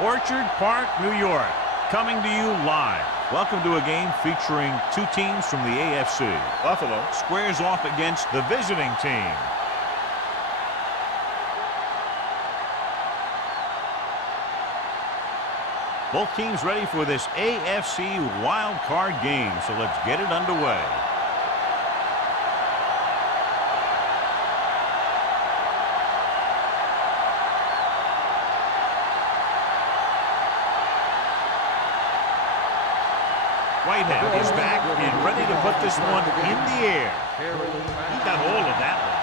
Orchard Park, New York, coming to you live. Welcome to a game featuring two teams from the AFC. Buffalo squares off against the visiting team. Both teams ready for this AFC Wildcard game, so let's get it underway. Whitehead is back and ready to put this one in the air. He got hold of that one.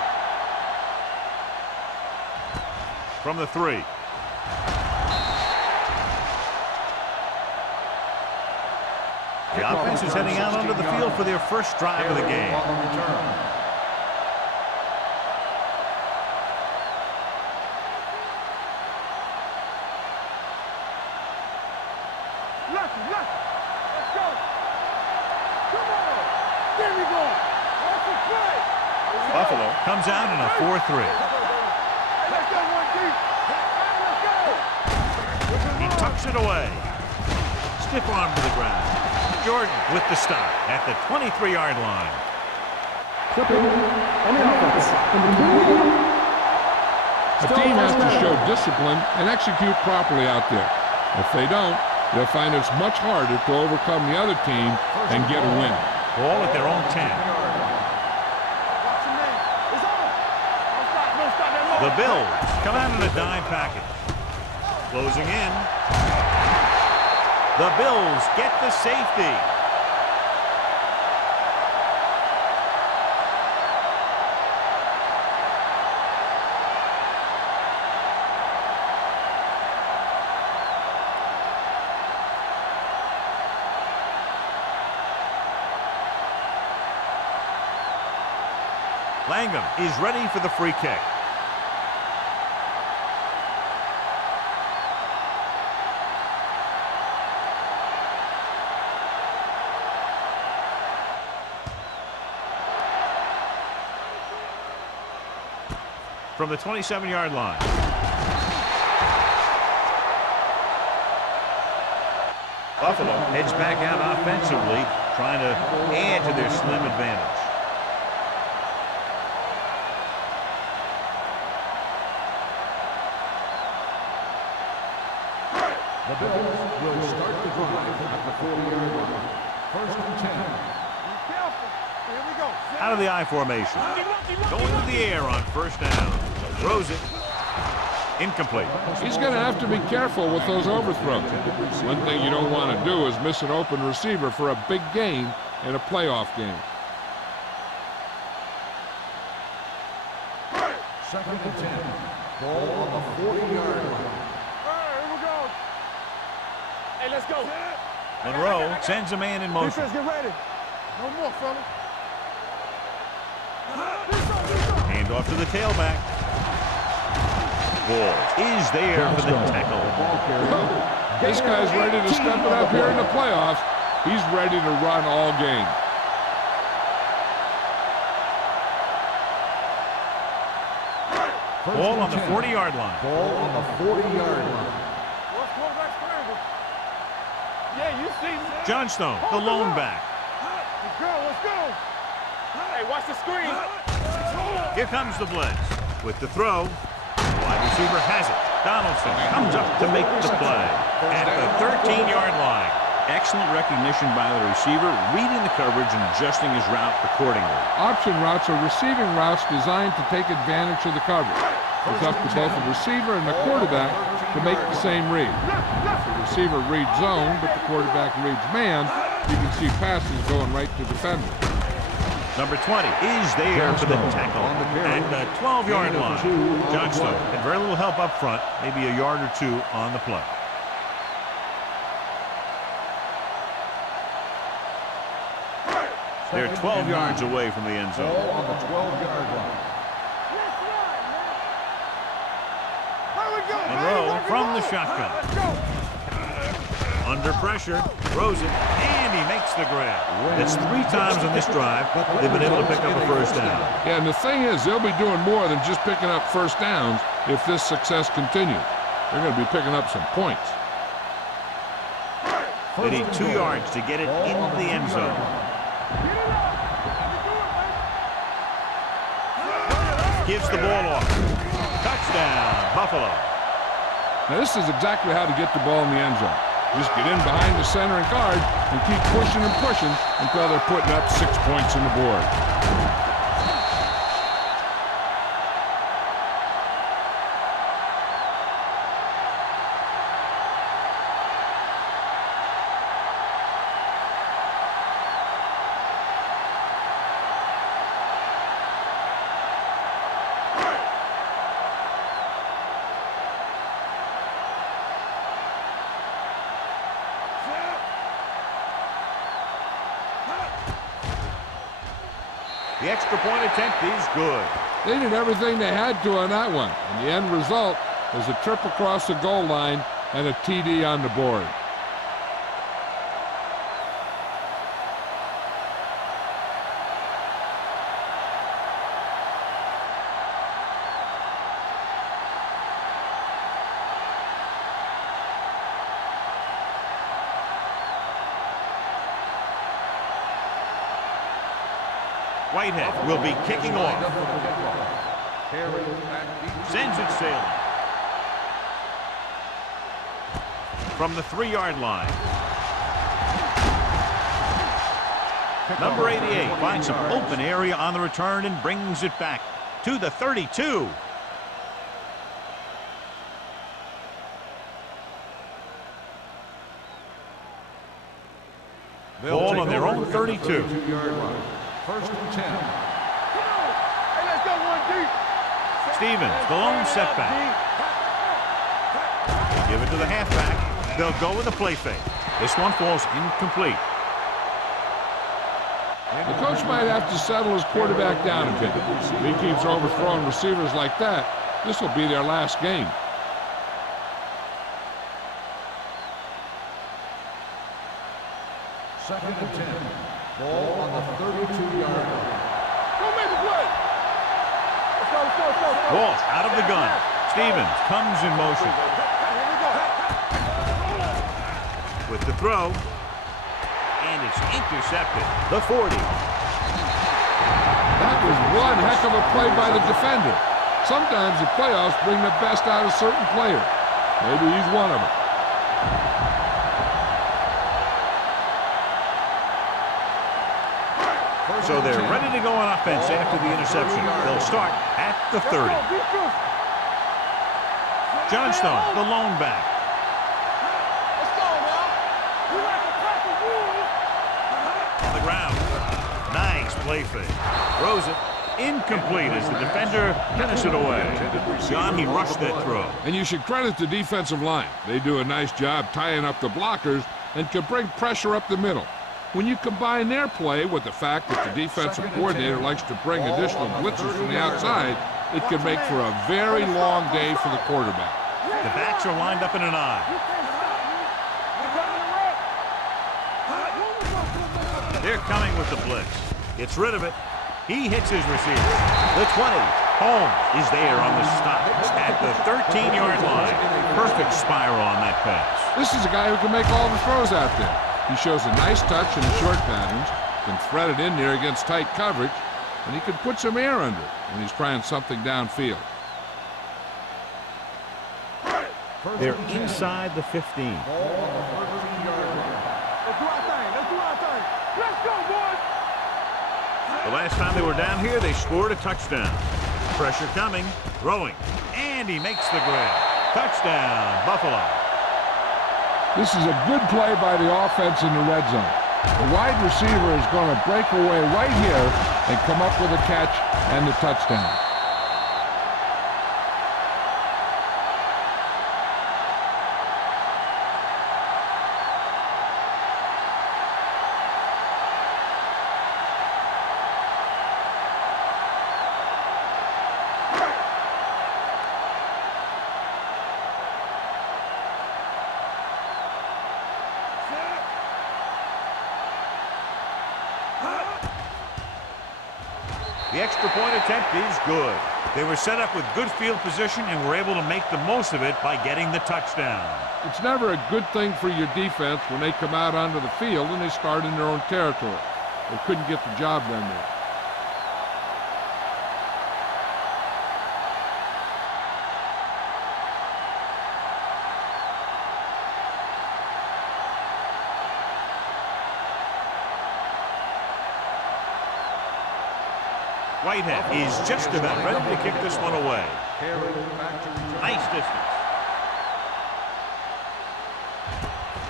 From the 3. The offense is heading out onto the field for their first drive of the game. Buffalo comes out in a 4-3. He tucks it away. Stiff arm to the ground. Jordan with the stop at the 23-yard line. A team has to show discipline and execute properly out there. If they don't, they'll find it's much harder to overcome the other team and get a win. Ball at their own 10. The Bills come out in a dime package. Closing in. The Bills get the safety. Langham is ready for the free kick. From the 27-yard line. Buffalo heads back out offensively, trying to add to their slim advantage. The Bills will start the drive at the 40-yard line. First and 10. Here we go. Out of the I formation. Going to the air on first down. Throws it. Incomplete. He's going to have to be careful with those overthrows. One thing you don't want to do is miss an open receiver for a big gain in a playoff game. Second and 10. Ball on the 40-yard line. Here we go. Hey, let's go. Monroe sends a man in motion. Defense, get ready. No more, fella. Hand off to the tailback. Ball is there for the tackle. This guy's ready to step it up here in the playoffs. He's ready to run all game. Ball on the 40-yard line. Ball on the 40-yard line. Yeah, you see. Johnstone, the lone back. Let's go, let's go. Hey, watch the screen. Here comes the blitz. With the throw, wide receiver has it. Donaldson comes up to make the play at the 13-yard line. Excellent recognition by the receiver, reading the coverage and adjusting his route accordingly. Option routes are receiving routes designed to take advantage of the coverage. It's up to both the receiver and the quarterback to make the same read. If the receiver reads zone, but the quarterback reads man, you can see passes going right to defenders. Number 20 is there for the tackle at the 12-yard line. Johnstone had very little help up front, maybe a yard or two on the play. They're 12 yards away from the end zone. Ball on the 12-yard line. Monroe from the shotgun. Under pressure, throws it, and he makes the grab. It's 3 times on this drive they've been able to pick up a first down. Yeah, and the thing is, they'll be doing more than just picking up first downs if this success continues. They're going to be picking up some points. They need 2 yards to get it into the end zone. Gives the ball off. Touchdown, Buffalo. Now, this is exactly how to get the ball in the end zone. Just get in behind the center and guard and keep pushing and pushing until they're putting up 6 points on the board. The extra point attempt is good. They did everything they had to on that one, and the end result was a trip across the goal line and a TD on the board. Whitehead will be kicking off. Sends it sailing. From the 3-yard line. Number 88 finds some open area on the return and brings it back to the 32. Ball on their own 32. First and 10. Hey, let's go, 1 deep. Stevens, the lone setback. They give it to the halfback. They'll go with a play fake. This one falls incomplete. The coach might have to settle his quarterback down a bit. If he keeps overthrowing receivers like that, this will be their last game. Second and 10. Ball on the 32-yard line. Go make the play. Let's go, let's go, let's go. Walsh out of the gun. Stevens comes in motion. Here we go. With the throw. And it's intercepted. The 40. That was one heck of a play by the defender. Sometimes the playoffs bring the best out of certain players. Maybe he's one of them. So they're ready to go on offense after the interception. They'll start at the 30. Johnstone, the lone back. Let's go, man. We like to crack the rules. On the ground. Nice play fake. Throws it. Incomplete as the defender gets it away. John, he rushed that throw. And you should credit the defensive line. They do a nice job tying up the blockers and can bring pressure up the middle. When you combine their play with the fact that the defensive coordinator likes to bring additional blitzers from the outside, it can make for a very long day for the quarterback. The backs are lined up in an eye. They're coming with the blitz. Gets rid of it. He hits his receiver. The 20. Holmes is there on the stop at the 13-yard line. Perfect spiral on that pass. This is a guy who can make all the throws out there. He shows a nice touch in the short patterns, can thread it in there against tight coverage, and he can put some air under it when he's trying something downfield. They're inside the 15. Let's do our thing. Let's do our thing. Let's go, boys. The last time they were down here, they scored a touchdown. Pressure coming, throwing, and he makes the grab. Touchdown, Buffalo. This is a good play by the offense in the red zone. The wide receiver is going to break away right here and come up with a catch and the touchdown. The extra point attempt is good. They were set up with good field position and were able to make the most of it by getting the touchdown. It's never a good thing for your defense when they come out onto the field and they start in their own territory. They couldn't get the job done there. Whitehead is just about ready to kick this one away. Nice distance.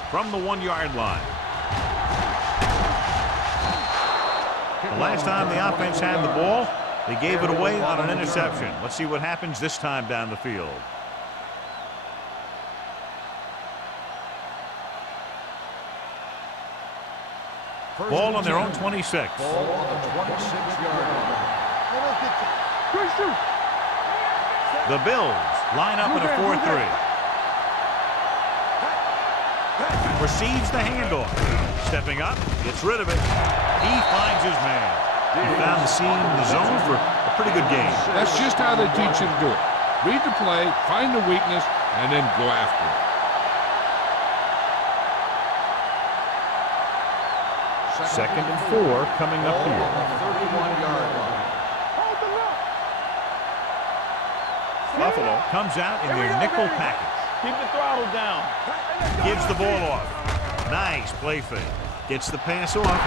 From the 1-yard line. The last time the offense had the ball, they gave it away on an interception. Let's see what happens this time down the field. Ball on their own 26. Ball on the 26-yard line. The Bills line up in a 4-3. Proceeds the handoff. Stepping up, gets rid of it. He finds his man. He found the seam in the zone for a pretty good game. That's just how they teach you to do it. Read the play, find the weakness, and then go after it. Second and 4 coming up here. 31-yard line. Buffalo comes out in their nickel package. Keep the throttle down. Gives the ball off. Nice play fake. Gets the pass off.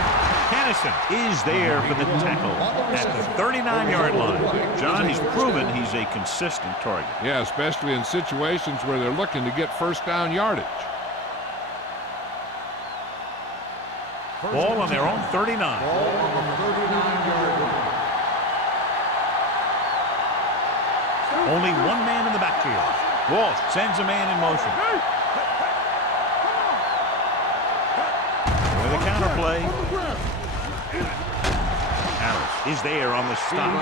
Kennison is there for the tackle at the 39-yard line. John, he's proven he's a consistent target. Yeah, especially in situations where they're looking to get first down yardage. Ball on their own 39. Ball on the 39-yard line. Only one man in the backfield. Walsh sends a man in motion. With a counter play. Harris is there on the stop.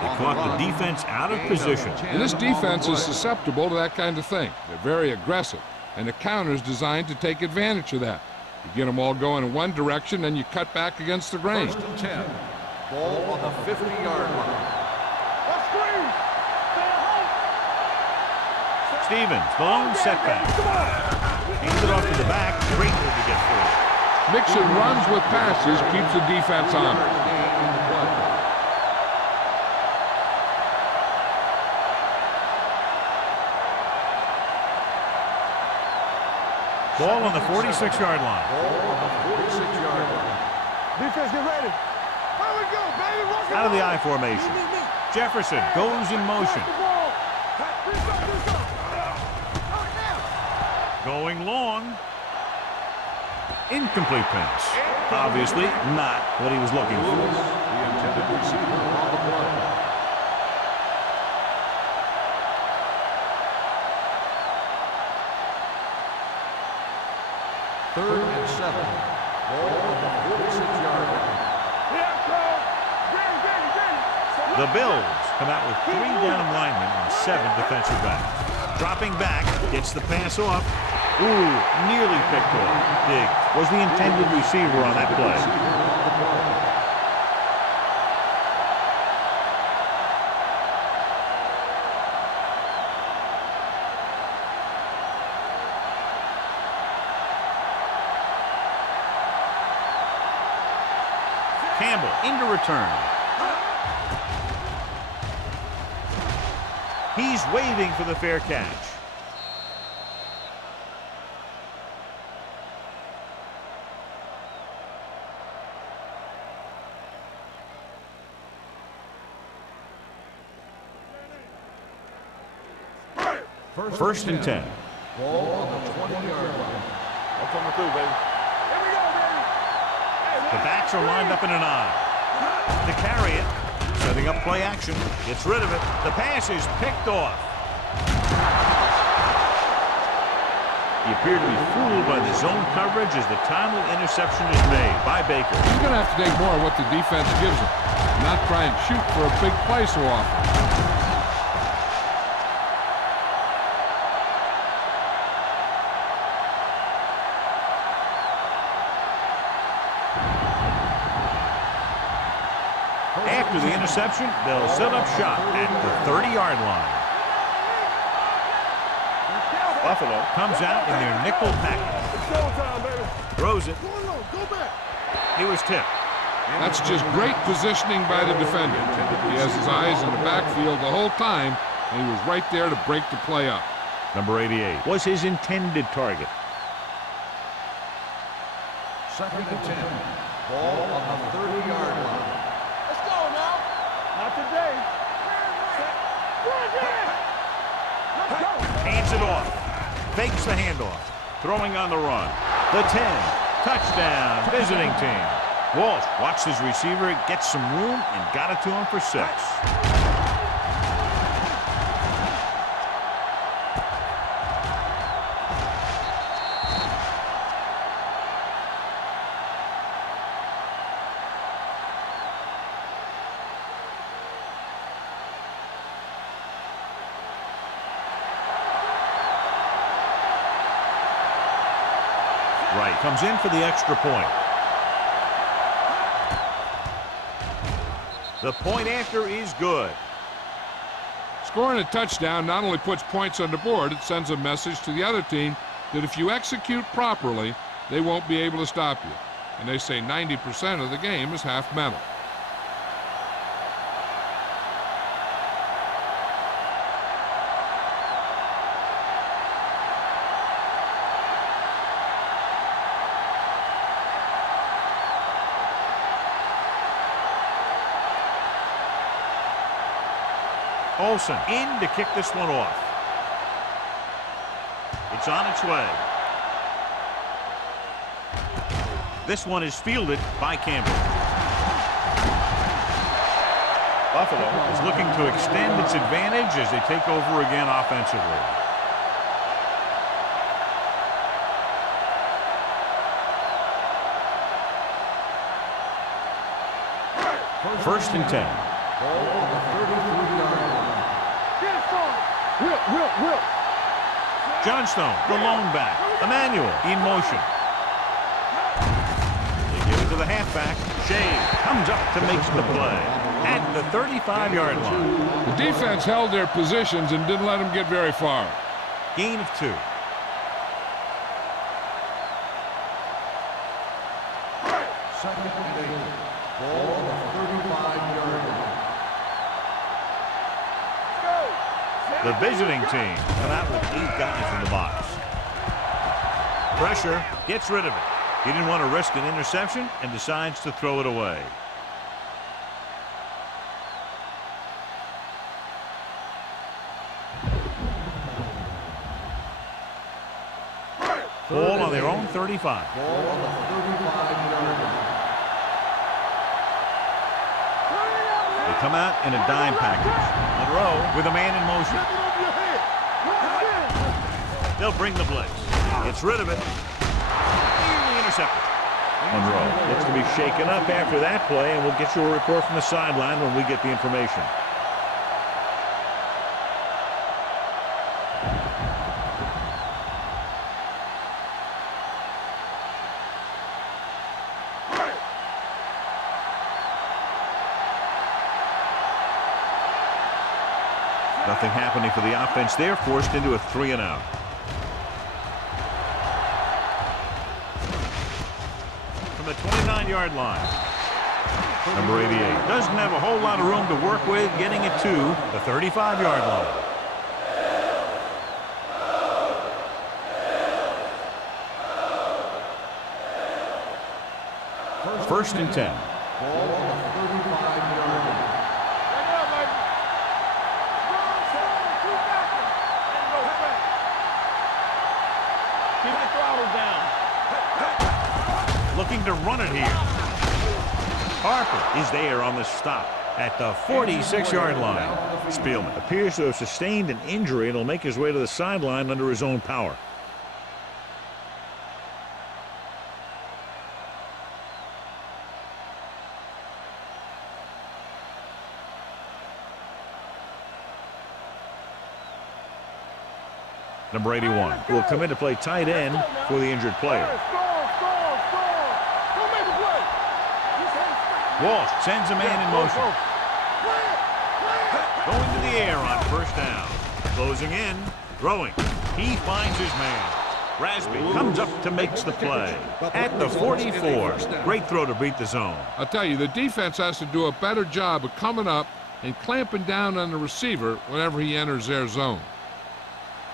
They caught the defense out of position. And this defense is susceptible to that kind of thing. They're very aggressive, and the counter is designed to take advantage of that. You get them all going in one direction, and you cut back against the grain. First and 10. Ball on the 50-yard line. Stevens, the lone setback. Hands it off to the back. Great move to get through. Mixon runs with passes, keeps the defense on it. Ball on the 46-yard line. Ball on the 46-yard line. Defense, get ready. Here we go, baby. Rock Out of the I formation. Jefferson goes in motion. Going long. Incomplete pass. Obviously not what he was looking for. The intended receiver on the play. Third and 7. Ball on the 46-yard line. The Bills come out with 3 down linemen and 7 defensive backs. Dropping back, gets the pass off. Ooh, nearly picked off. Big was the intended receiver on that play. Campbell into return. He's waving for the fair catch. First and 10. Ball on the 20-yard line. I'm coming through, baby. Here we go, baby. The backs are lined up in an I. To carry it, setting up play action, gets rid of it. The pass is picked off. He appeared to be fooled by the zone coverage as the timely interception is made by Baker. He's going to have to take more of what the defense gives him, not try and shoot for a big play so often. After the interception, they'll set up shop at the 30-yard line. Buffalo comes out in their nickel package. Throws it. He was tipped. That's just great positioning by the defender. He has his eyes in the backfield the whole time, and he was right there to break the play up. Number 88 was his intended target. 2nd and 10. Ball on the 30-yard line. Let's go now. Not today. Hands it off. Fakes the handoff. Throwing on the run. The 10. Touchdown. Visiting team. Walsh watched his receiver get some room and got it to him for 6. Right comes in for the extra point. The point after is good. Scoring a touchdown not only puts points on the board, it sends a message to the other team that if you execute properly, they won't be able to stop you. And they say 90% of the game is half mental. Olsen in to kick this one off. It's on its way. This one is fielded by Campbell. Buffalo is looking to extend its advantage as they take over again offensively. First and 10. Ball on the 33-yard line. Will. Johnstone, the lone back. Emmanuel in motion. They give it to the halfback. Shea comes up to make the play at the 35-yard line. The defense held their positions and didn't let them get very far. Gain of 2. Second and 8. Ball on the 35-yard line. The visiting team come out with 8 guys in the box. Pressure, gets rid of it. He didn't want to risk an interception and decides to throw it away. Ball on their own 35. Ball on the 35-yard line. They come out in a dime package. Monroe with a man in motion. They'll bring the blitz. Gets rid of it. Nearly intercepted. Monroe looks to be shaken up after that play, and we'll get you a report from the sideline when we get the information. Nothing happening for the offense there, forced into a 3-and-out. From the 29-yard line. Number 88 doesn't have a whole lot of room to work with, getting it to the 35-yard line. First and 10. Ball on the 35-yard line. Keep the throttle down. Looking to run it here. Harper is there on the stop at the 46-yard line. Spielman appears to have sustained an injury and will make his way to the sideline under his own power. Number 81 will come in to play tight end for the injured player. Walsh sends a man in motion. Going to the air on first down. Closing in. Throwing. He finds his man. Rasby comes up to make the play. At the 44. Great throw to beat the zone. I'll tell you, the defense has to do a better job of coming up and clamping down on the receiver whenever he enters their zone.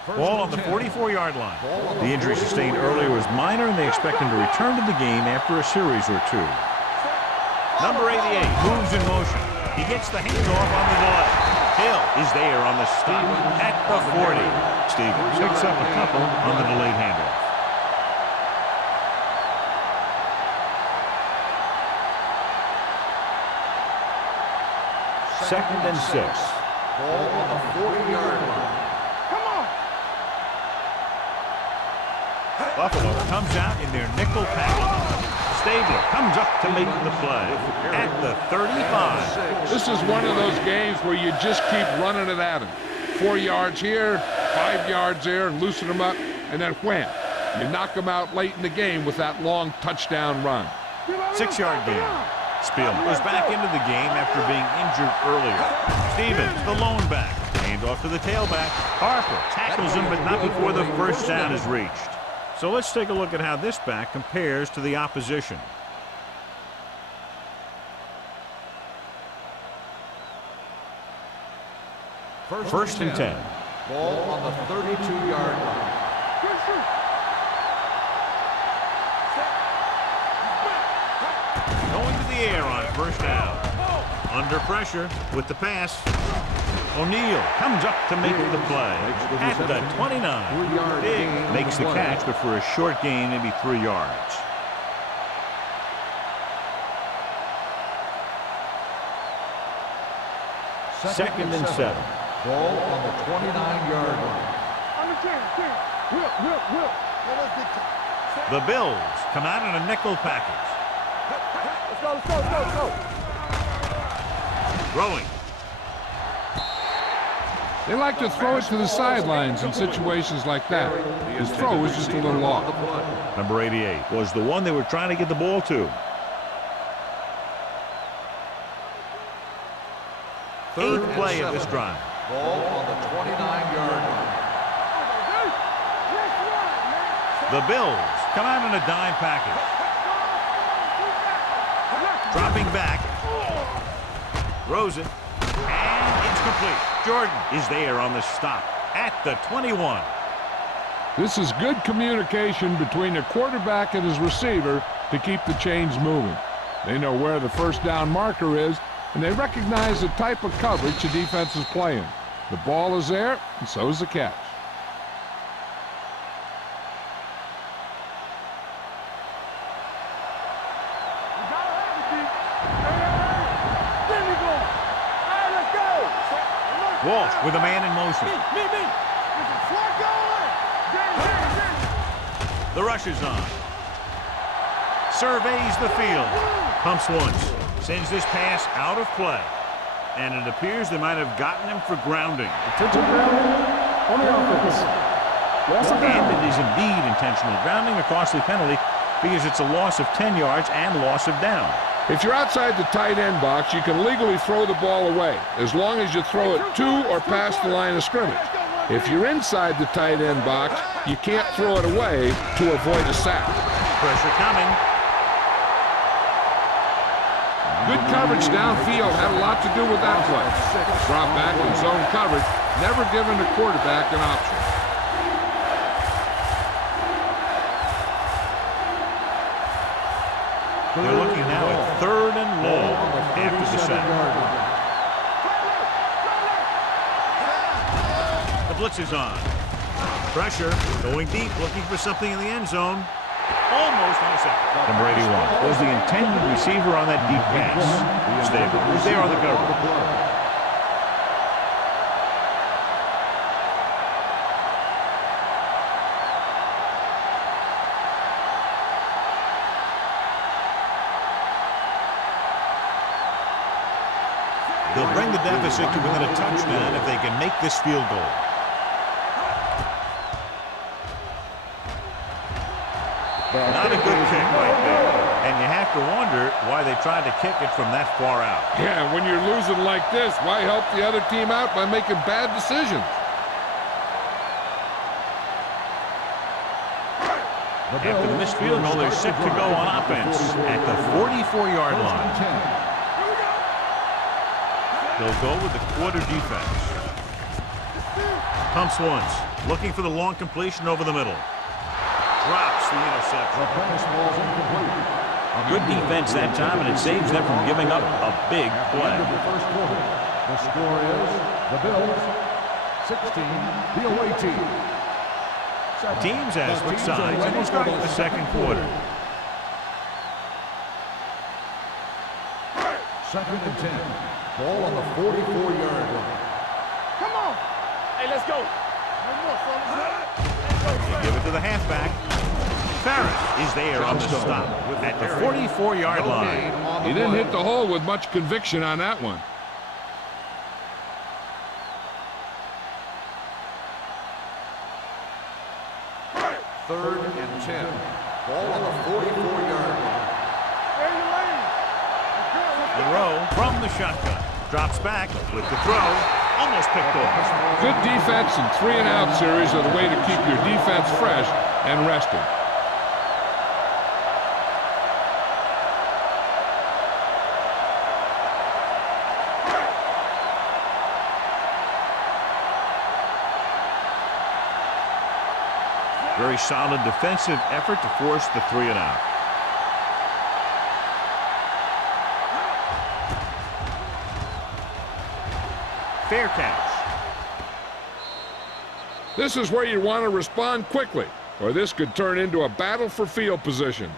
Ball on the 44-yard line. The injury sustained earlier was minor, and they expect him to return to the game after a series or two. Number 88 moves in motion. He gets the handoff on the delay. Hill is there on the stop at the 40. Stevens picks up a couple on the delayed handoff. Second and 6. Ball on the 40-yard line. Buffalo comes out in their nickel package. Stabler comes up to make the play at the 35. This is one of those games where you just keep running it at him. 4 yards here, 5 yards there, and loosen them up, and then wham. You knock them out late in the game with that long touchdown run. 6-yard gain. Spielman was back into the game after being injured earlier. Stevens, the lone back. Handoff to the tailback. Harper tackles him, but not before the first down is reached. So let's take a look at how this back compares to the opposition. First and 10. Ball on the 32-yard line. Going to the air on first down. Under pressure with the pass. O'Neal comes up to make the play at the 29. Big makes the catch, but for a short gain, maybe 3 yards. Second and 7. Ball on the 29-yard line. The Bills come out in a nickel package. Let's go. Throwing. They like to throw it to the sidelines in situations like that. His throw was just a little off. Number 88 was the one they were trying to get the ball to. Eighth play of this drive. Ball on the 29-yard line. The Bills come out in a dime package. Dropping back. Throws it. And it's complete. Jordan is there on the stop at the 21. This is good communication between the quarterback and his receiver to keep the chains moving. They know where the first down marker is, and they recognize the type of coverage the defense is playing. The ball is there, and so is the catch. Walsh with a man in motion. The rush is on. Surveys the field. Pumps once. Sends this pass out of play. And it appears they might have gotten him for grounding. On the offense. And it is indeed intentional grounding, a costly penalty because it's a loss of 10 yards and loss of down. If you're outside the tight end box, you can legally throw the ball away, as long as you throw it to or past the line of scrimmage. If you're inside the tight end box, you can't throw it away to avoid a sack. Pressure coming. Good coverage downfield had a lot to do with that play. Drop back and zone coverage, never giving the quarterback an option. They're looking now at 3rd and long after the sack. The blitz is on. Pressure, going deep, looking for something in the end zone. Almost on a sack. Number 81 was the intended receiver on that deep pass. Stabler was there on the cover. They'll bring the deficit to within a touchdown if they can make this field goal. Not a good kick right there. And you have to wonder why they tried to kick it from that far out. Yeah, when you're losing like this, why help the other team out by making bad decisions? After the missed field goal, they're set to go on offense at the 44-yard line. They'll go with the quarter defense. Pumps once, looking for the long completion over the middle. Drops the interception. The pass was incomplete. Good defense that time, and it saves them from giving up a big play. End of the first quarter. The score is the Bills 16, the away team. Teams have switched sides, and we'll start the second quarter. Second and 10. Ball on the 44-yard line. Come on. Hey, let's go. One more, fellas. They give it to the halfback. Farris is there on the stop at the 44-yard line. He didn't hit the hole with much conviction on that one. Third and 10. Ball on the 44-yard line. Monroe from the shotgun. Drops back with the throw. Almost picked off. Good defense and 3-and-out series are the way to keep your defense fresh and rested. Very solid defensive effort to force the 3-and-out. Fair catch. This is where you want to respond quickly, or this could turn into a battle for field position.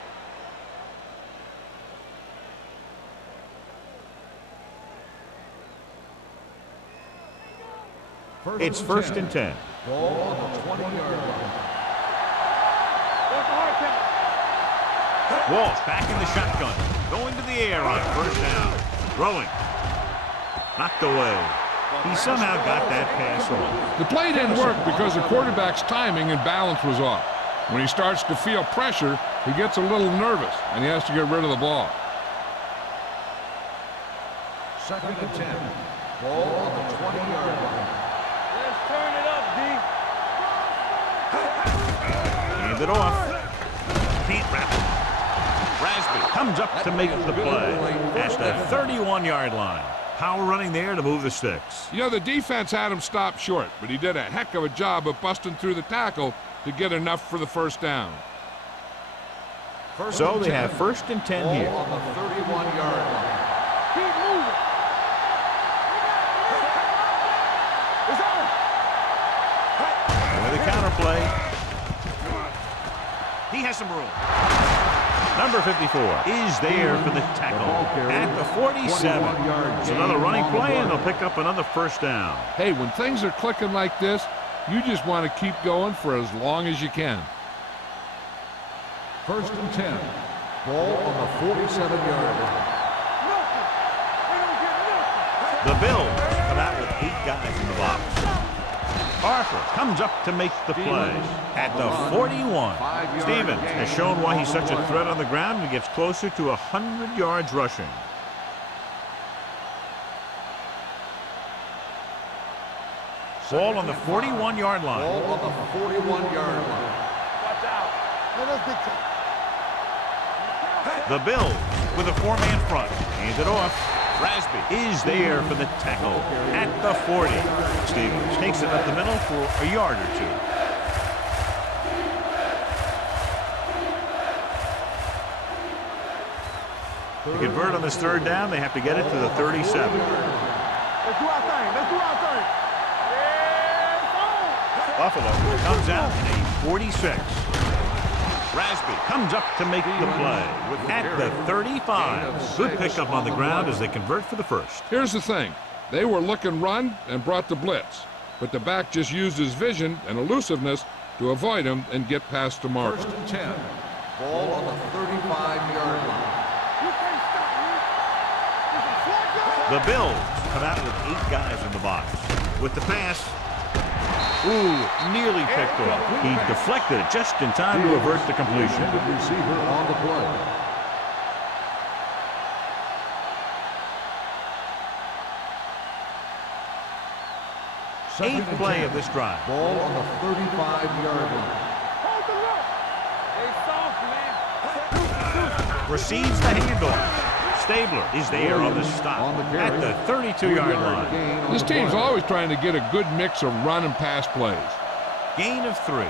It's first and 10. Ball on the 20-yard line. Walsh back in the shotgun. Going to the air on first down. Throwing. Knocked away. He somehow got that pass off. The play didn't work because the quarterback's timing and balance was off. When he starts to feel pressure, he gets a little nervous, and he has to get rid of the ball. Second and 10. Ball on the 20-yard line. Let's turn it up, D. Hand it off. Can't wrap it. Rasby comes up to make the play at the 31-yard line. Power running there to move the sticks. You know, the defense had him stopped short, but he did a heck of a job of busting through the tackle to get enough for the first down. So they have first and 10 here. Ball on the 31-yard line. Keep moving. It's on. With a counter play. He has some room. Number 54 is there for the tackle at the 47. It's another running play, and they'll pick up another first down. Hey, when things are clicking like this, you just want to keep going for as long as you can. First and 10. Ball on the 47-yard line. The Bills come out with 8 guys in the box. Arthur comes up to make the play at the 41. Stevens has shown why he's such a threat on the ground and gets closer to 100 yards rushing. Ball on the 41-yard line. Ball on the 41-yard line. Watch out. Let us big time. The Bills with a 4-man front. Hands it off. Rasby is there for the tackle at the 40. Stevens takes it up the middle for a yard or 2. To convert on this third down, they have to get it to the 37. Let's do our thing. Let's do our thing. Yeah, Buffalo comes out in a 46. Rasby comes up to make the play at the 35. Good pickup on the ground as they convert for the first. Here's the thing. They were looking run and brought the blitz, but the back just used his vision and elusiveness to avoid him and get past the mark. First and 10. Ball on the 35-yard line. you can't stop me. The Bills come out with 8 guys in the box. With the pass, nearly picked off. He deflected it just in time to avert the completion. Intended receiver on the play. 8th play of this drive. Ball on the 35-yard line. Hold the rope. Hey, soft, man. Receives the handoff. Stabler is there on the stop at the 32-yard line. This team's always trying to get a good mix of run and pass plays. Gain of 3.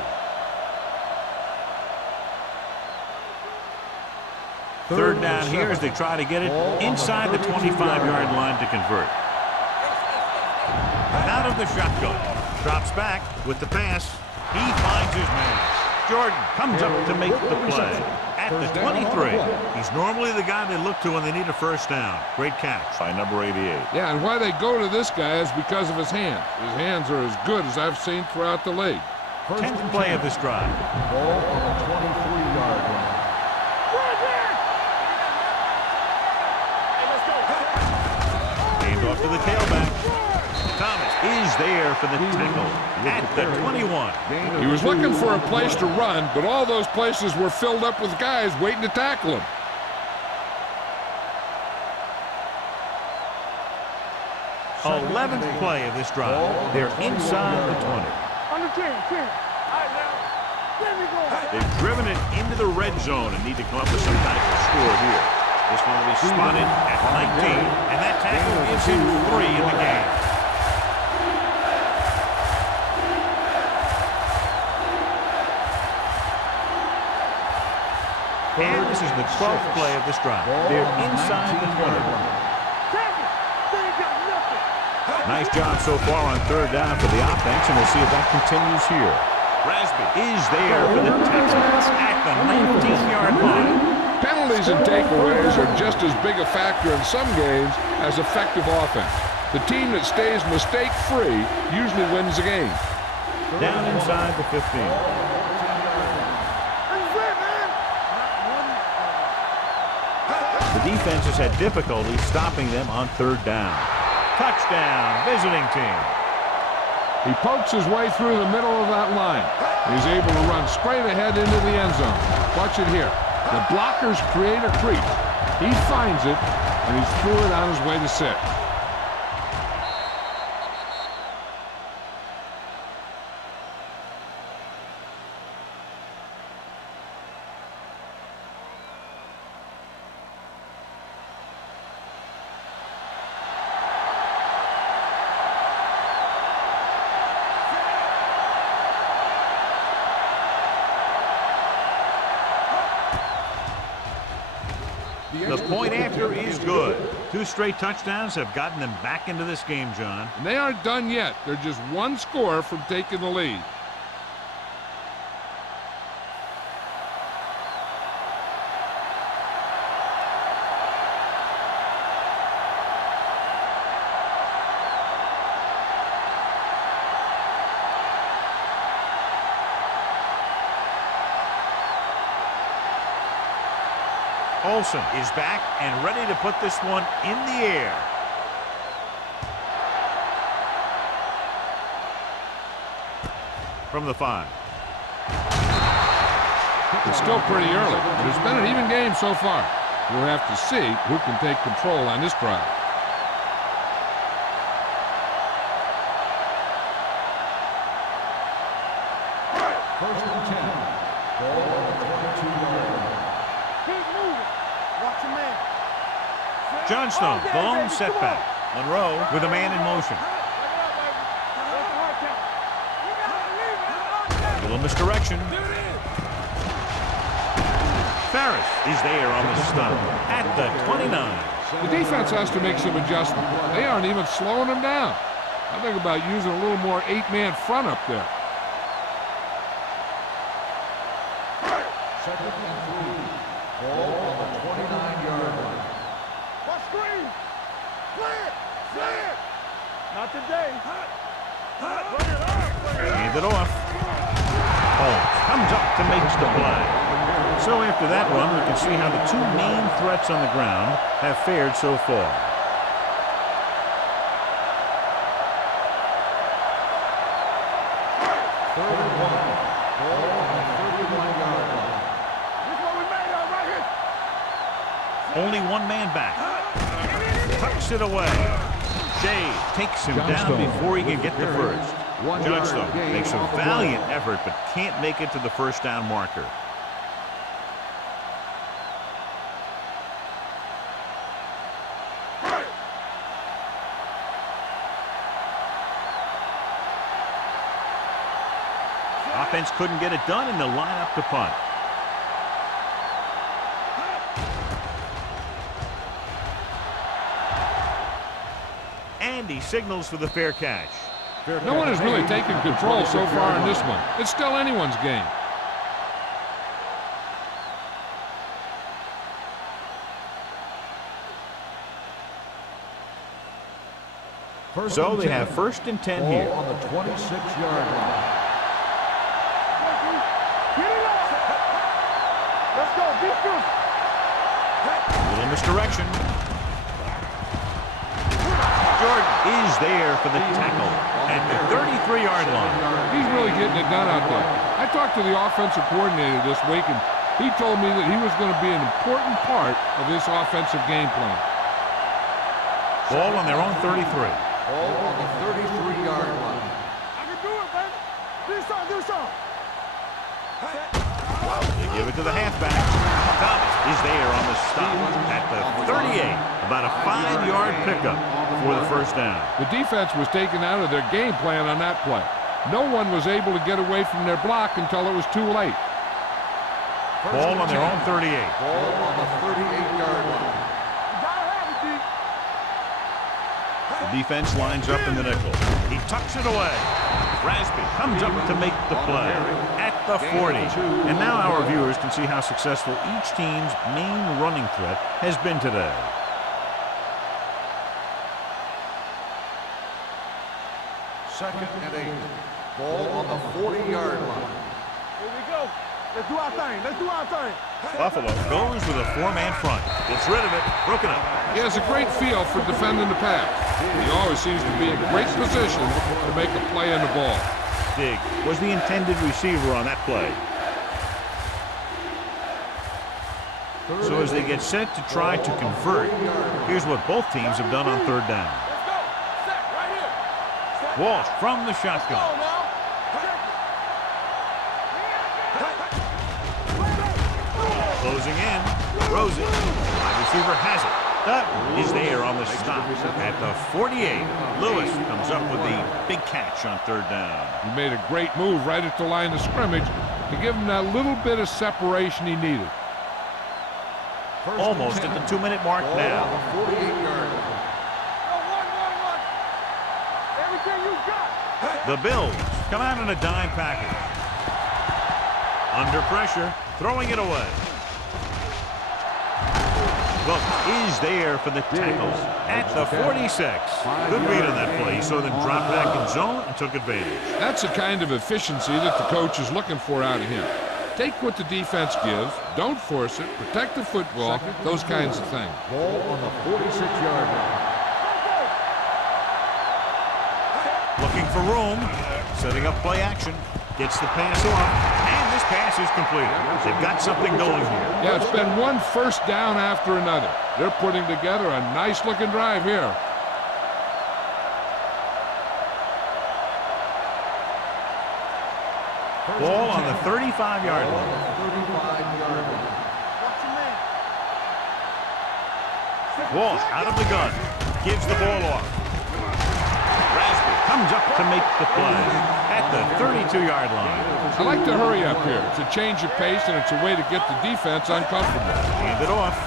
Third down here as they try to get it inside the 25-yard line to convert. Out of the shotgun. Drops back with the pass. He finds his man. Jordan comes up to make the play. At the 23. He's normally the guy they look to when they need a first down. Great catch by number 88. Yeah, and why they go to this guy is because of his hands. His hands are as good as I've seen throughout the league. 10th play of this drive. Ball on the 23-yard line. Aimed off to the tailback. Thomas is there for the tackle at the 21. He was looking for a place to run, but all those places were filled up with guys waiting to tackle him. Oh, 11th play of this drive. They're inside the 20. Under 10. All right, now. There we go. They've driven it into the red zone and need to come up with some type of score here. This one will be spotted at 19, and that tackle gives him 3 in the game. And this is the 12th play of this drive. They're inside the 20. Nice job so far on third down for the offense, and we'll see if that continues here. Rasby is there for the Texans at the 19-yard line. Penalties and takeaways are just as big a factor in some games as effective offense. The team that stays mistake-free usually wins the game. Down inside the 15. The defense has had difficulty stopping them on third down. Touchdown, visiting team. He pokes his way through the middle of that line. He's able to run straight ahead into the end zone. Watch it here. The blockers create a crease. He finds it, and he's through it on his way to 6. The point after is good. 2 straight touchdowns have gotten them back into this game, John. And they aren't done yet. They're just one score from taking the lead. Olsen is back and ready to put this one in the air. From the 5. It's still pretty early, but it's been an even game so far. We'll have to see who can take control on this drive. First and 10. Ball on the 22-yard line. Keep moving. Watch your man. Johnstone, the lone setback. Monroe with a man in motion. A little misdirection. Ferris is there on the stop at the 29. The defense has to make some adjustments. They aren't even slowing them down. I think about using a little more 8-man front up there. Second and 3. Ball on the 29-yard line. What screen? Clear. Not today. Hand it off. Holmes comes up to make the play. So after that run, we can see how the 2 main threats on the ground have fared so far. Third and 1. Ball on the 31-yard line. This one we made out right here. Only 1 man back. Tucks it away. Shea takes him down before he can get the first. 1 Judge, yard though, gain makes a off the play. valiant effort but can't make it to the first down marker. Offense couldn't get it done, and they'll line up to punt. And he signals for the fair catch. No one has really taken control so far in this one. It's still anyone's game. So they have 1st and 10 Ball here. on the 26-yard line. Let's go. Defense. Little misdirection. Jordan is there for the tackle at the 33-yard line. He's really getting it done out there. I talked to the offensive coordinator this week, and he told me that he was going to be an important part of this offensive game plan. Ball on their own 33. Ball on the 33-yard line. I can do it, baby. Do something. Do something. They give it to the halfback. Thomas is there on the stop at the 38. About a 5-yard pickup for the first down. The defense was taken out of their game plan on that play. No one was able to get away from their block until it was too late. Ball on their own 38. Ball on the 38-yard line. You gotta have it, D. The defense lines up in the nickel. He tucks it away. Rasby comes up to make the play at the 40. And now our viewers can see how successful each team's main running threat has been today. Second and 8. Ball on the 40-yard line. Here we go. Let's do our thing. Let's do our thing. Buffalo goes with a 4-man front. Gets rid of it. Broken up. He has a great feel for defending the pass. He always seems to be in great position to make a play on the ball. Dig was the intended receiver on that play. So as they get set to try to convert, here's what both teams have done on 3rd down. Let's go. Set right here. Set. Walsh from the Go shotgun. now. Closing in. Rosen. Wide receiver has it. That is there on the stop at the 48. Lewis comes up with the big catch on 3rd down. He made a great move right at the line of scrimmage to give him that little bit of separation he needed. Almost at the 2-minute mark Ball now. on the 48-yard line. One. Everything you got. The Bills come out in a dime package. Under pressure, throwing it away. Book is there for the tackle at the 46. Good read on that play. He saw them drop back in zone and took advantage. That's the kind of efficiency that the coach is looking for out of him. Take what the defense gives, don't force it, protect the football, those kinds of things. Ball on the 46-yard line. Looking for room, setting up play action, gets the pass off, and this pass is completed. They've got something going here. Yeah, it's been one first down after another. They're putting together a nice-looking drive here. Ball on the 35-yard line. 35-yard line. Watch your man. Walsh out of the gun, gives the ball off. Rasby comes up to make the play at the 32-yard line. I like to hurry up here. It's a change of pace, and it's a way to get the defense uncomfortable. Hand it off.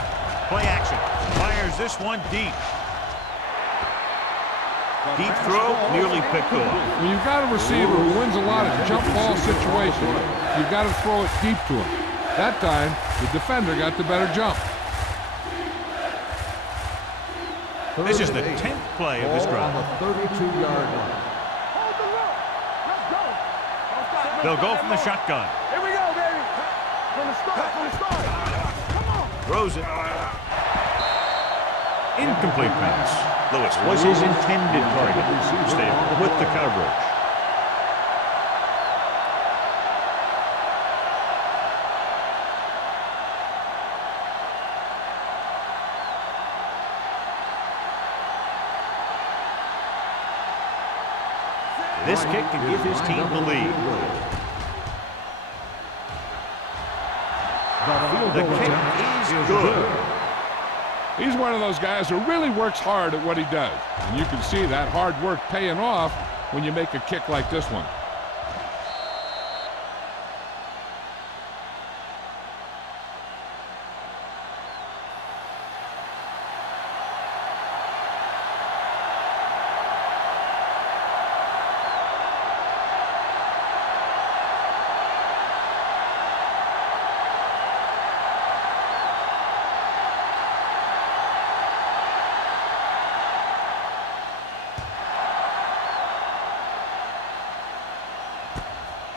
Play action. Fires this one deep. Deep throw, nearly picked off. When you've got a receiver who wins a lot of jump ball situations, you've got to throw it deep to him. That time, the defender got the better jump. This is the 10th play of this drive. On the 32-yard line. Hold the look. Let's go. Don't stop. They'll go from the shotgun. Here we go, baby. From the start. Come on. Throws it. Incomplete pass. Lewis was his intended target. Stayed with the coverage. This kick can give his team the lead. The kick is good. He's one of those guys who really works hard at what he does. And you can see that hard work paying off when you make a kick like this one.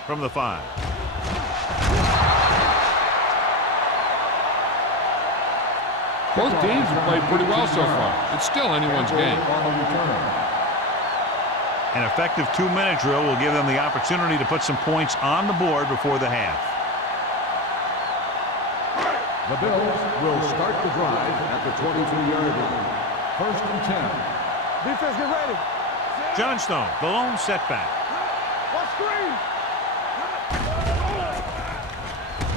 From the 5. Both teams have played pretty well so far. It's still anyone's game. An effective 2-minute drill will give them the opportunity to put some points on the board before the half. The Bills will start the drive at the 23-yard line. First and 10. Defense, get ready. Johnstone, the lone setback. One screen.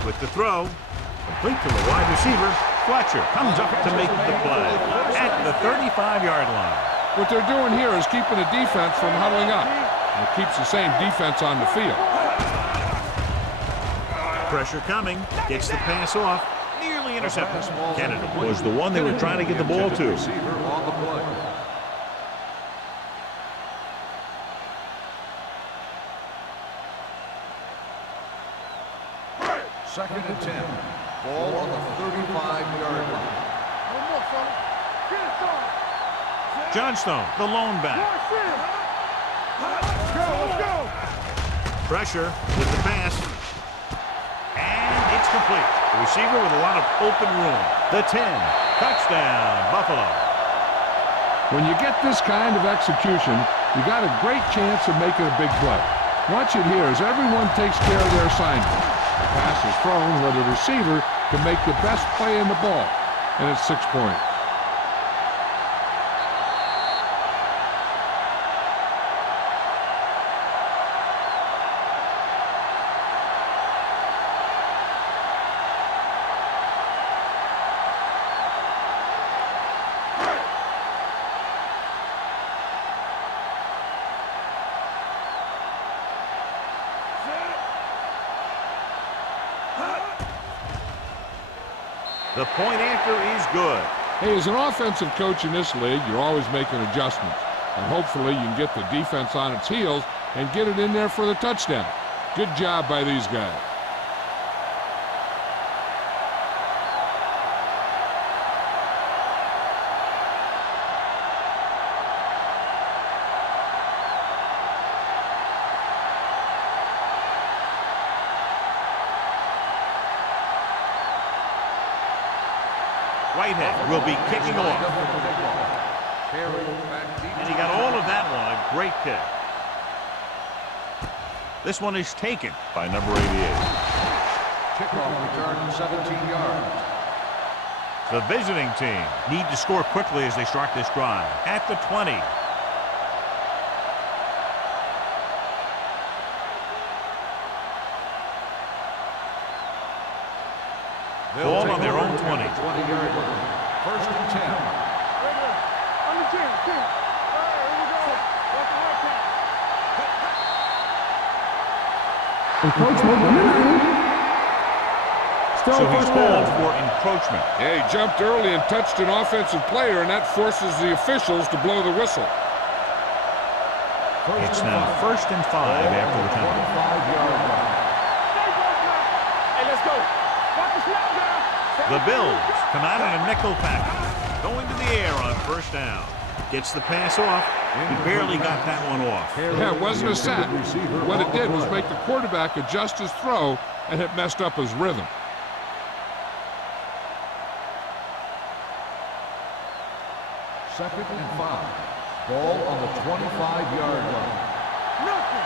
With the throw, complete to the wide receiver. Fletcher comes up to make the play at the 35-yard line. What they're doing here is keeping the defense from huddling up. And it keeps the same defense on the field. Pressure coming, gets the pass off, nearly intercepted. Canada was the one they were trying to get the ball to. Receiver on the play. Second and 10. Ball on the 35-yard line. One more, fella. Get it going. Johnstone, the lone back. Let's go. Pressure with the pass. And it's complete. The receiver with a lot of open room. The 10. Touchdown, Buffalo. When you get this kind of execution, you got a great chance of making a big play. Watch it here as everyone takes care of their assignment. The pass is thrown where the receiver can make the best play in the ball, and it's 6 points. The point after is good. Hey, as an offensive coach in this league, you're always making adjustments. And hopefully you can get the defense on its heels and get it in there for the touchdown. Good job by these guys. Whitehead will be kicking off. And he got all of that one. A great kick. This one is taken by number 88. Kickoff return 17 yards. The visiting team need to score quickly as they start this drive. At the 20. Ball on their own 20. 20-yard line. First and 10. On the 10. All right, here we go. Watch the right tackle. Encroachment, number 9. Still So he's first called down. for encroachment. Yeah, he jumped early and touched an offensive player, and that forces the officials to blow the whistle. It's now 1st and 5 after the penalty. 25-yard line. Hey, let's go. Watch the snap now. The Bills come out in a nickel package. Going to the air on 1st down. Gets the pass off. He barely got that one off. Yeah, it wasn't a sack. What it did was make the quarterback adjust his throw, and it messed up his rhythm. Second and 5. Ball on the 25-yard line. Nothing.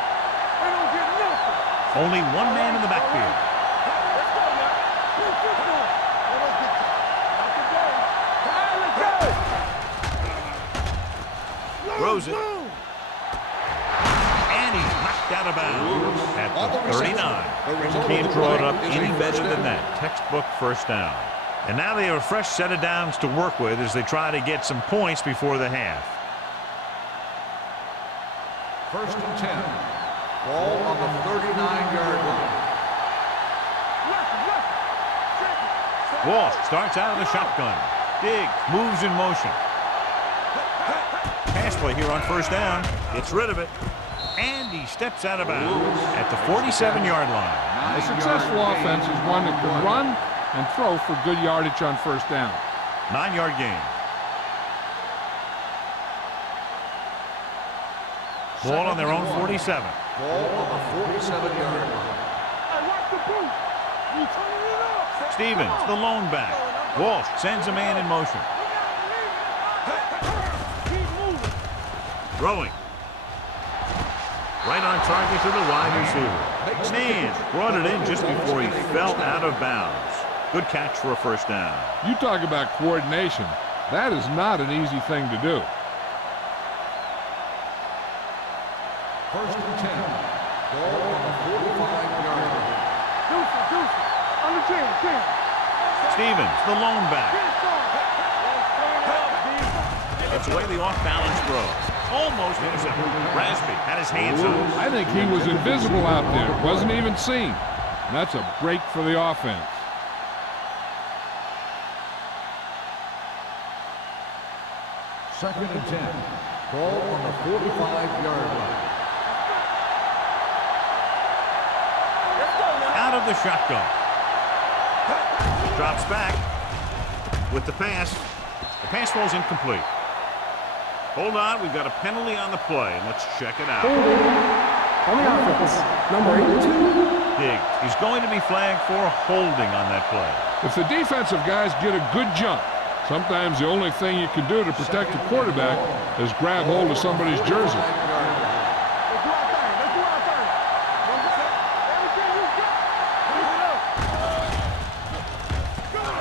They don't get nothing. Only one man in the backfield. Let's go now. Let's get going. They don't get not today. All right, let's go. Throws it. And he out of bounds at the 39. Can't draw it up any better than that. Textbook first down. And now they have a fresh set of downs to work with as they try to get some points before the half. 1st and 10. Ball on the 39-yard line. Walsh starts out of the shotgun. Diggs moves in motion. Pass play here on first down. Gets rid of it. And he steps out of bounds at the 47-yard line. A successful offense is one that can run and throw for good yardage on first down. 9-yard gain. Ball on their own 47. Ball on the 47-yard line. Stevens, the lone back. Walsh sends a man in motion. Throwing. Right on target to the wide receiver. Man brought it in just before he fell out of bounds. Good catch for a first down. You talk about coordination. That is not an easy thing to do. 1st and 10. Ball on the 45-yard line. Stevens, the lone back. It's away the off-balance throw. Almost intercepted. Rasby had his hands on it. I think he was invisible out there. Wasn't even seen. And that's a break for the offense. 2nd and 10. Ball on the 45-yard line. Out of the shotgun. Drops back with the pass. The pass falls incomplete. Hold on, we've got a penalty on the play, and let's check it out. On the offense, number 82. Diggs. He's going to be flagged for holding on that play. If the defensive guys get a good jump, sometimes the only thing you can do to protect the quarterback is grab hold of somebody's jersey.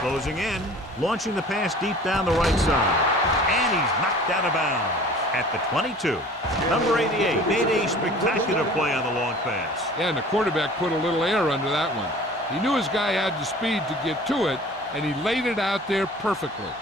Closing in, launching the pass deep down the right side. And he's knocked out of bounds at the 22. Number 88 made a spectacular play on the long pass. Yeah, and the quarterback put a little air under that one. He knew his guy had the speed to get to it, and he laid it out there perfectly.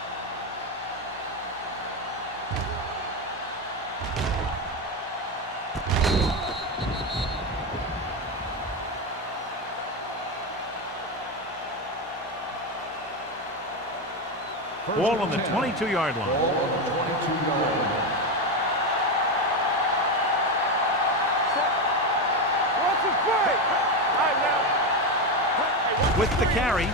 Ball on the 22-yard line. Ball on the 22-yard line. With the carry,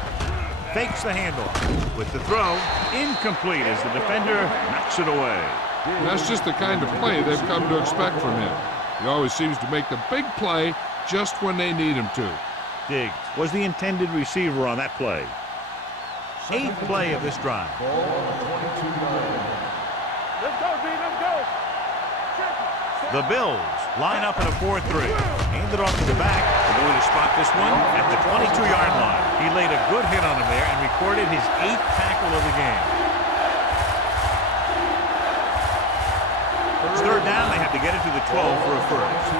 fakes the handoff. With the throw, incomplete as the defender knocks it away. That's just the kind of play they've come to expect from him. He always seems to make the big play just when they need him to. Diggs was the intended receiver on that play. 8th play of this drive. Ball on the 22-yard line. Let's go, D, let's go. The Bills line up in a 4-3. Hand it off to the back. They're going to spot this one at the 22-yard line. He laid a good hit on him there and recorded his 8th tackle of the game. It's 3rd down. They have to get it to the 12 for a first.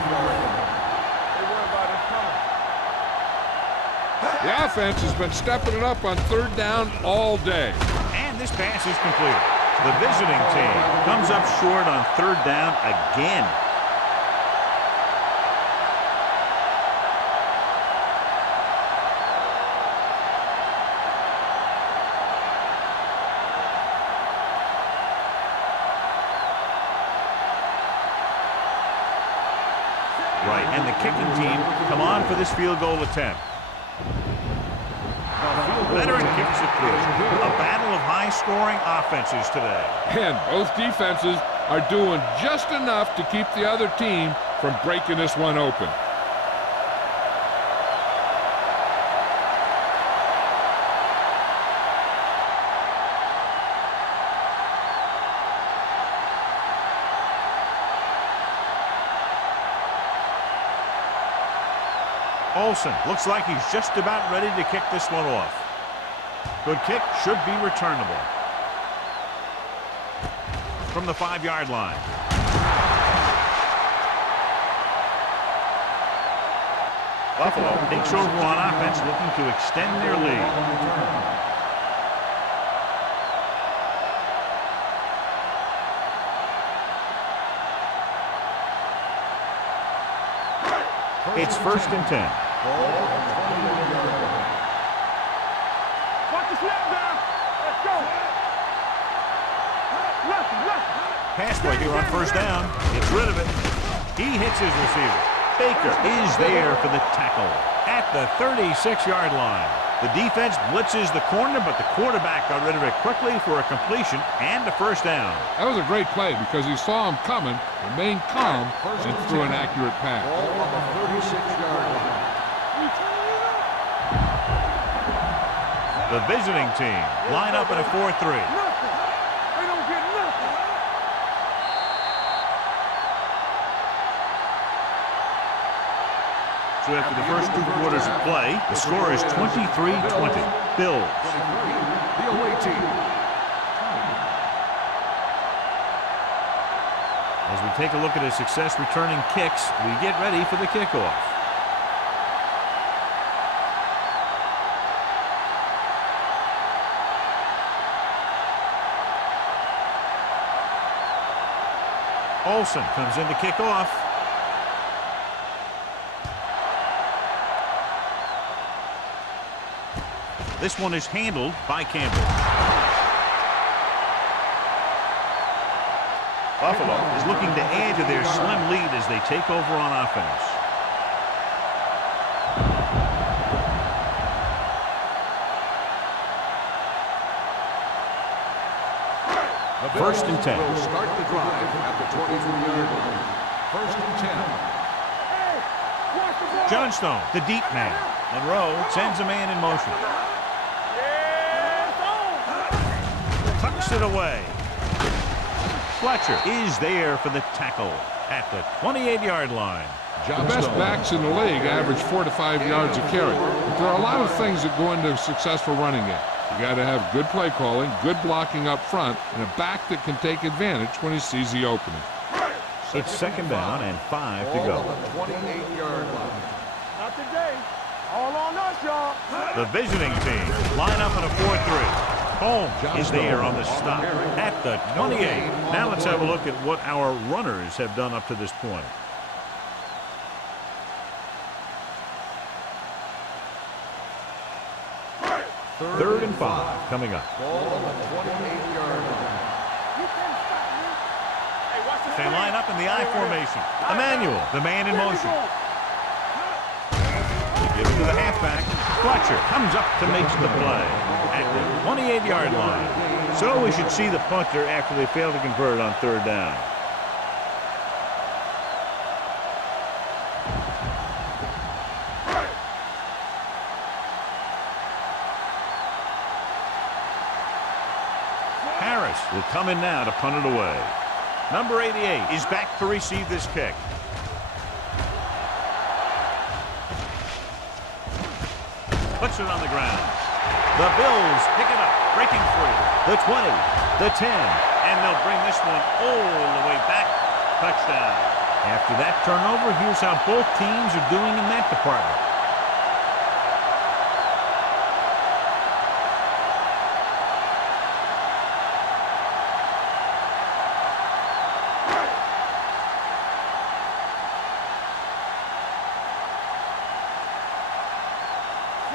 The offense has been stepping it up on 3rd down all day. And this pass is completed. The visiting team comes up short on 3rd down again. Right, and the kicking team come on for this field goal attempt. Veteran kicks it through. A battle of high-scoring offenses today. And both defenses are doing just enough to keep the other team from breaking this one open. Olsen looks like he's just about ready to kick this one off. Good kick, should be returnable. From the 5-yard line. Buffalo takes over on offense, looking to extend their lead. It's 1st and 10. Watch the snap now. Let's go. Left. Pass right here on 1st down. Gets rid of it. He hits his receiver. Baker is there for the tackle at the 36-yard line. The defense blitzes the corner, but the quarterback got rid of it quickly for a completion and a 1st down. That was a great play because he saw him coming, remained calm, and threw an accurate pass. Ball on the 36-yard line. The visiting team line up in a 4-3. Nothing. They don't get nothing. So after the first 2 quarters of play, the score is 23-20. Bills. 23, the away team. As we take a look at his success returning kicks, we get ready for the kickoff. Olsen comes in to kick off. This one is handled by Campbell. Buffalo is looking to add to their slim lead as they take over on offense. The 1st and 10. Will start the drive at the 23-yard line. 1st and 10. Hey, watch the ball. Johnstone, the deep man. Monroe sends a man in motion. Tucks it away. Fletcher is there for the tackle at the 28-yard line. The best backs in the league average 4 to 5 yards a carry. But there are a lot of things that go into a successful running game. You got to have good play calling, good blocking up front, and a back that can take advantage when he sees the opening. It's 2nd down and 5 to Ball go. on the 28-yard line. Not today. All on us, y'all. The visiting team line up in a 4-3. Holmes is there on the stop at the 28. Now let's have a look at what our runners have done up to this point. 3rd and 5 coming up. Ball on the 28-yard line. They line up in the I formation. Emmanuel, the man in motion. They give it to the halfback. Fletcher comes up to make the play at the 28-yard line. So we should see the punter after they fail to convert on 3rd down. Harris will come in now to punt it away. Number 88 is back to receive this kick. Puts it on the ground. The Bills pick it up, breaking free. The 20, the 10, and they'll bring this one all the way back. Touchdown. After that turnover, here's how both teams are doing in that department.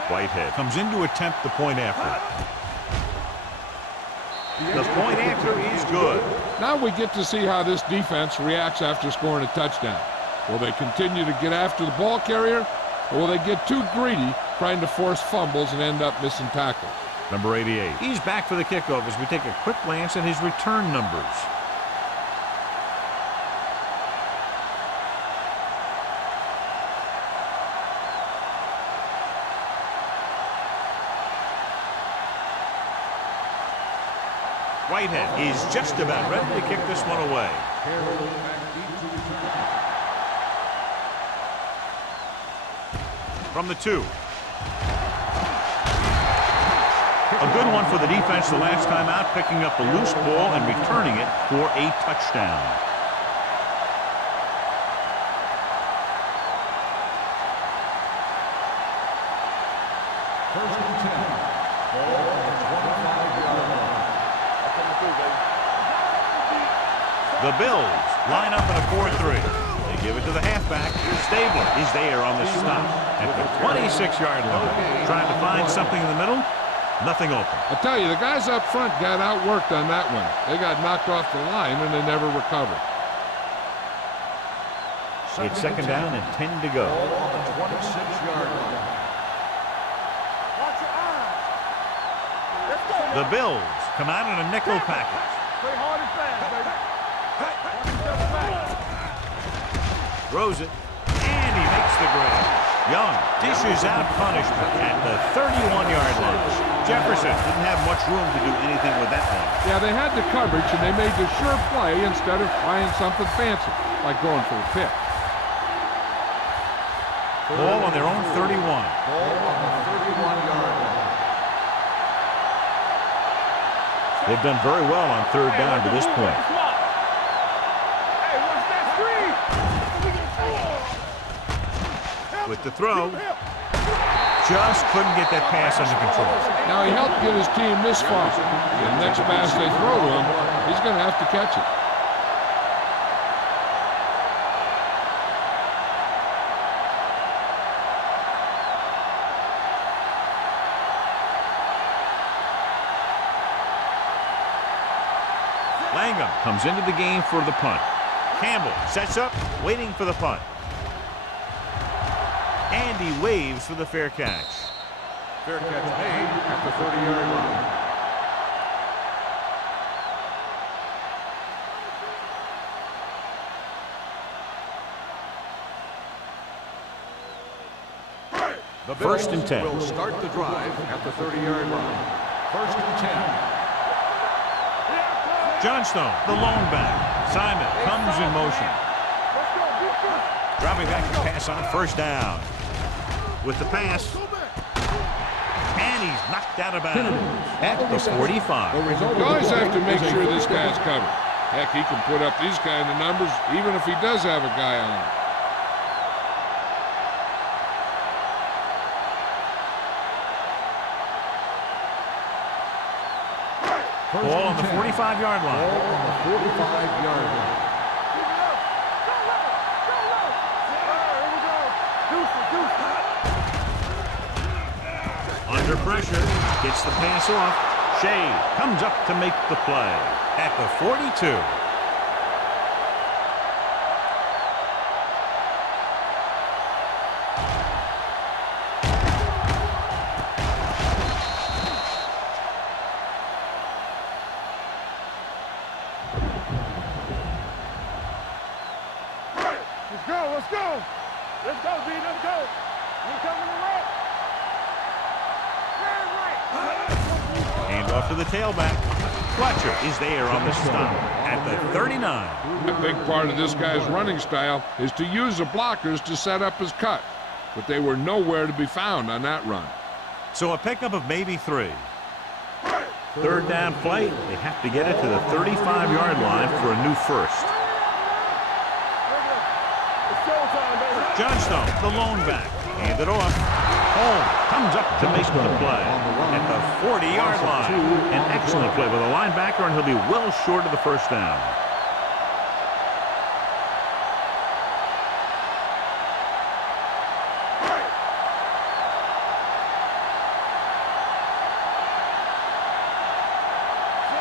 Whitehead comes in to attempt the point after. The point after is good. Now we get to see how this defense reacts after scoring a touchdown. Will they continue to get after the ball carrier, or will they get too greedy trying to force fumbles and end up missing tackles? Number 88. He's back for the kickoff as we take a quick glance at his return numbers. Whitehead is just about ready to kick this one away. From the 2. A good one for the defense the last time out, picking up the loose ball and returning it for a touchdown. The Bills line up in a 4-3. They give it to the halfback. Stabler is there on the stop at the 26-yard line. Trying to find something in the middle. Nothing open. I tell you, the guys up front got outworked on that one. They got knocked off the line and they never recovered. It's second down and 10 to go. Ball on the 26-yard line. Watch your eyes. Let's go. The Bills come out in a nickel package. Play hard and fast, baby. Watch yourself back. Throws it, and he makes the grab. Young dishes out punishment at the 31-yard line. Jefferson didn't have much room to do anything with that one. Yeah, they had the coverage and they made the sure play instead of trying something fancy, like going for a pick. Ball on their own 31. Ball on the 31-yard line. They've done very well on third down to this point. Hey, watch that screen. With the throw, just couldn't get that pass under control. Now he helped get his team this far. The next pass they throw to him, he's going to have to catch it. Langham comes into the game for the punt. Campbell sets up, waiting for the punt. And he waves for the fair catch. Fair catch made at the 30-yard line. The First and 10. Will start the drive at the 30-yard line. First and 10. Johnstone, the lone back. Simon comes in motion. Dropping back to pass on first down. With the pass. And he's knocked out of bounds at the 45. You always have to make sure this guy's covered. Heck, he can put up these kind of numbers even if he does have a guy on him. Ball on the 45-yard line. Ball on the 45-yard line. Under pressure, gets the pass off. Shea comes up to make the play at the 42. Let's go. Let's go, B. Let's go. We're coming to right. Hand off to the tailback. Fletcher is there on the stop at the 39. A big part of this guy's running style is to use the blockers to set up his cut, but they were nowhere to be found on that run. So a pickup of maybe 3. Third down play. They have to get it to the 35-yard line for a new first. Johnstone, the lone back. Hand it off. Holmes comes up to make the play at the 40-yard line. An excellent play with a linebacker, and he'll be well short of the first down.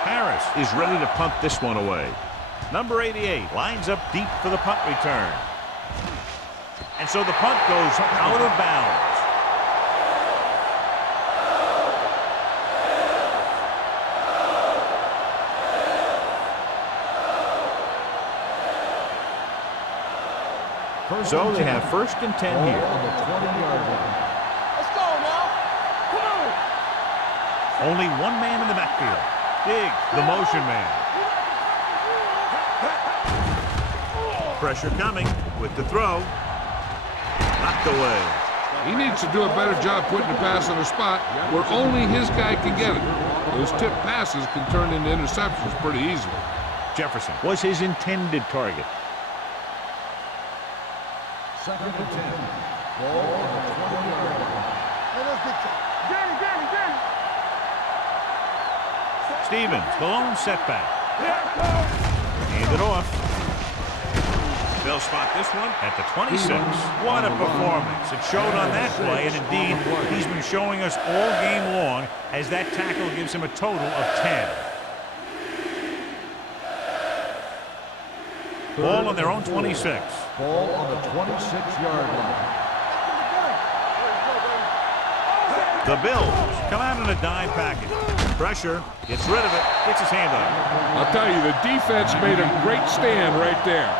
Harris is ready to punt this one away. Number 88 lines up deep for the punt return. And so the punt goes out of bounds. So they have first and 10 here. On the 20-yard line. Let's go now. Come on. Only one man in the backfield. Diggs, the motion man. Pressure coming with the throw. Knocked away. He needs to do a better job putting the pass on a spot where only his guy can get it. Those tip passes can turn into interceptions pretty easily. Jefferson was his intended target. Second and 10. Ball on the 20-yard line. Hey, let's get you. Danny. Stevens, the lone setback. Hand it off. They'll spot this one at the 26. What a performance. It showed on that play, and indeed, he's been showing us all game long as that tackle gives him a total of 10. Ball on their own 26. Ball on the 26-yard line. The Bills come out in a dime package. Pressure, gets rid of it, gets his hand on it. I'll tell you, the defense made a great stand right there.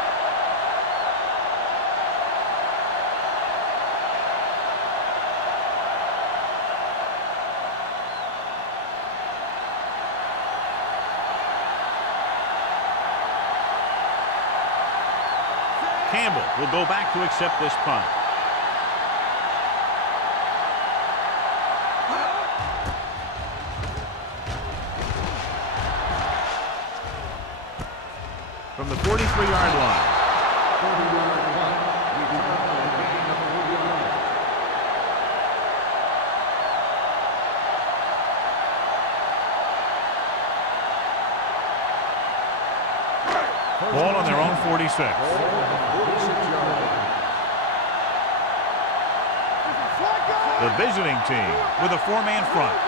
Campbell will go back to accept this punt. From the 43-yard line. 30-yard punt. Ball on their own 46. The visiting team with a four-man front.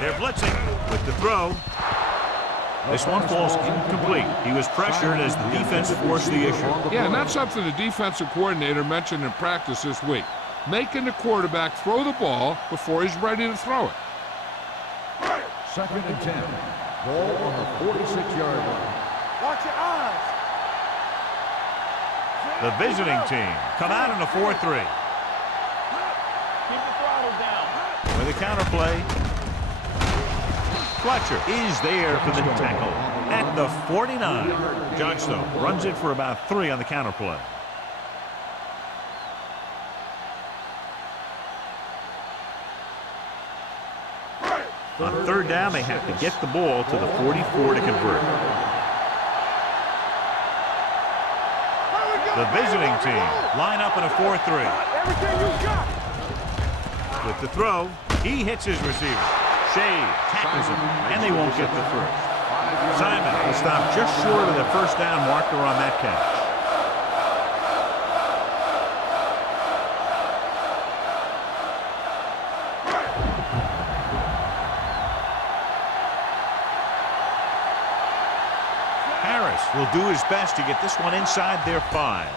They're blitzing with the throw. This one falls incomplete. He was pressured as the defense forced the issue. Yeah, and that's something the defensive coordinator mentioned in practice this week. Making the quarterback throw the ball before he's ready to throw it. 2nd and 10. Ball on the 46-yard line. Watch your eyes. The visiting team come out in a 4-3. Keep the throttle down. With a counterplay. Fletcher is there for the tackle at the 49. Johnstone runs it for about 3 on the counterplay. On 3rd down, they have to get the ball to the 44 to convert. The visiting team line up in a 4-3. Everything you got. With the throw, he hits his receiver. Shea tackles him, and they won't get the first. Simon will stop just short of the first down marker on that catch. Harris will do his best to get this one inside their 5.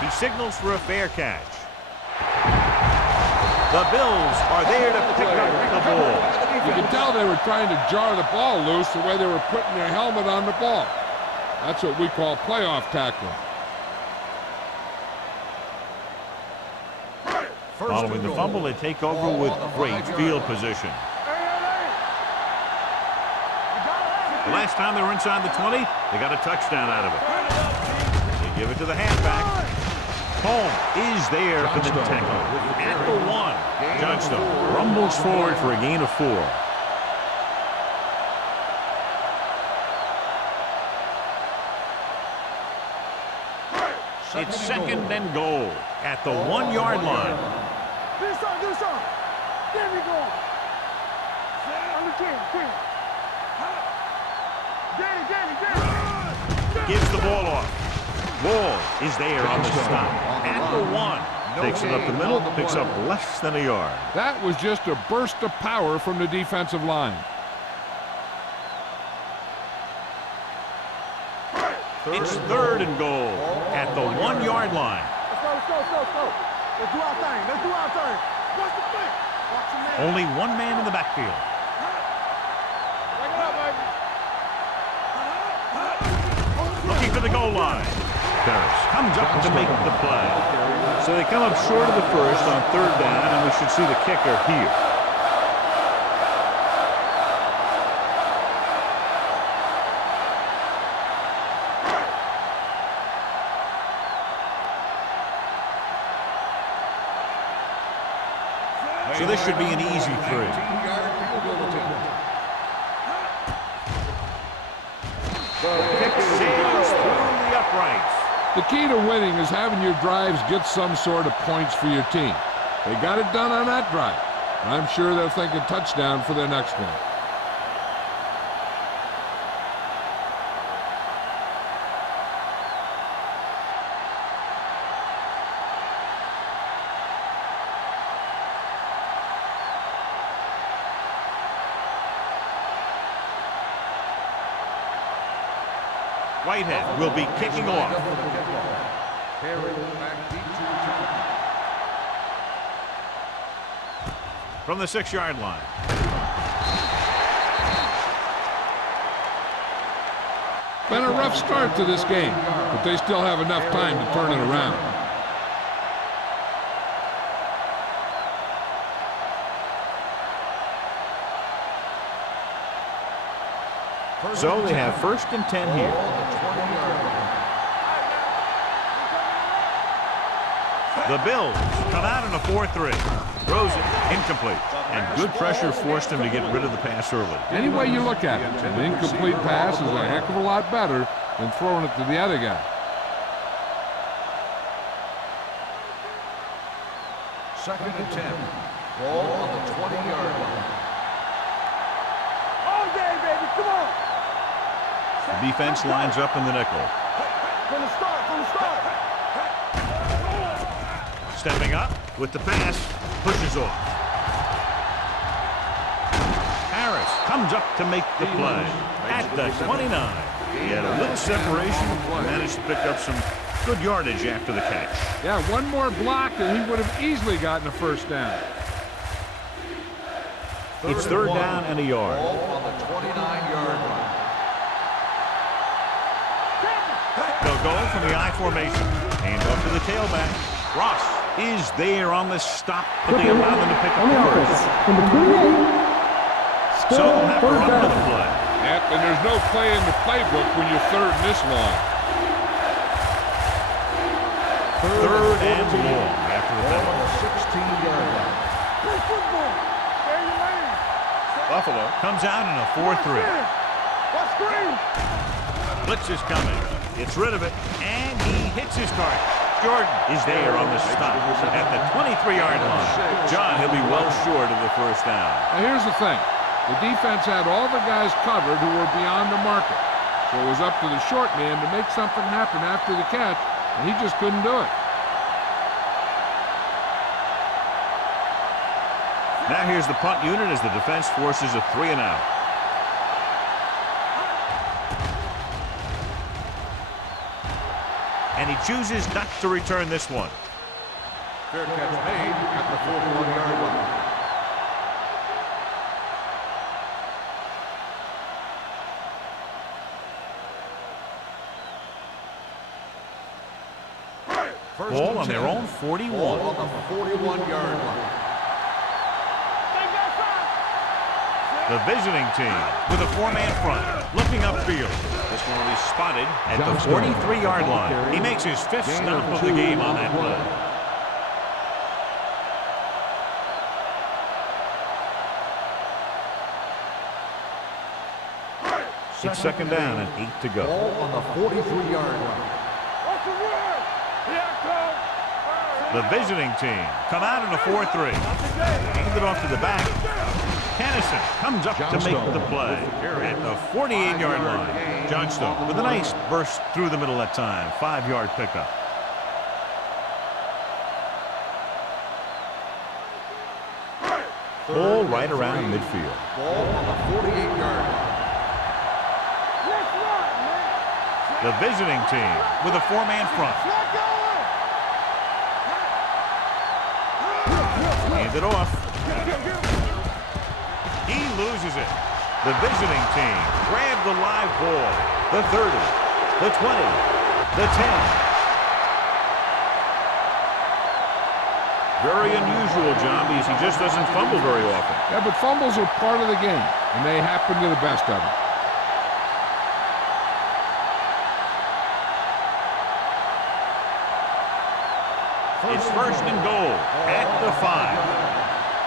He signals for a fair catch. The Bills are there to pick up the ball. You can tell they were trying to jar the ball loose the way they were putting their helmet on the ball. That's what we call playoff tackling. Following the fumble, they take over with great field position. The last time they were inside the 20, they got a touchdown out of it. They give it to the halfback. Home is there for the tackle at the 1. Johnstone rumbles forward for a gain of 4. It's 2nd and goal at the 1-yard line. Do something. There we go. On the 10. Danny. Gives the ball off. Wall is there on the stop at the 1. Takes it up the middle, picks up less than a yard. That was just a burst of power from the defensive line. It's 3rd and goal at the 1-yard line. Let's go. Let's do our thing. What's the thing? Watch your man. Only one man in the backfield. Bring it up, baby. Looking for the goal line. Harris comes up to make the play. So they come up short of the first on 3rd down, and we should see the kicker here. So this should be an easy 3. The kick sails through the uprights. The key to winning is having your drives get some sort of points for your team. They got it done on that drive. I'm sure they're thinking touchdown for their next one. Whitehead will be kicking off. From the 6-yard line. Been a rough start to this game, but they still have enough time to turn it around. So they have 1st and 10 here. The Bills come out in a 4-3. Throws it incomplete. And good pressure forced him to get rid of the pass early. Any way you look at it, an incomplete pass is a heck of a lot better than throwing it to the other guy. 2nd and 10. Ball on the 20-yard line. All day, baby, come on. The defense lines up in the nickel. From the start, from the start. Stepping up with the pass, pushes off. Harris comes up to make the play at the 29. He had a little separation and managed to pick up some good yardage after the catch. Yeah, one more block and he would have easily gotten a 1st down. It's 3rd down and a yard. Ball on the 29-yard line. They'll go from the I formation. Hand off to the tailback. Ross is there on the stop, but they allow them to pick up the first. Number 28. So they'll have to run to the play. Yep, and there's no play in the playbook when you're 3rd and this long. 3rd and long after the Ball on penalty. the 16-yard line. Play football. Stay in your lane. Buffalo comes out in a 4-3. What screen? Blitz is coming. Gets rid of it, and he hits his target. Jordan is there on the stop at the 23-yard line. John, he'll be well short of the 1st down. Now here's the thing. The defense had all the guys covered who were beyond the marker. So it was up to the short man to make something happen after the catch, and he just couldn't do it. Now here's the punt unit as the defense forces a 3-and-out. And he chooses not to return this one. Fair catch made at the 41-yard line. Ball on their own 41. Ball on the 41-yard line. The visiting team with a 4-man front, looking upfield. This one will be spotted at the 43-yard line. He makes his 5th stop of the game on that play. It's 2nd down and 8 to go. Ball on the 43-yard line. What's the word? Here I come. The visiting team come out in a 4-3. Hand it off to the back. Kennison comes up to make the play at the 48-yard line. Johnstone with a nice burst through the middle that time. 5-yard pickup. Ball right around midfield. Ball on the 48-yard line. The visiting team with a 4-man front. Hand it off. He loses it. The visiting team grab the live ball. The 30, the 20, the 10. Very unusual, John, because he just doesn't fumble very often. Yeah, but fumbles are part of the game, and they happen to the best of them. It's 1st and goal at the 5.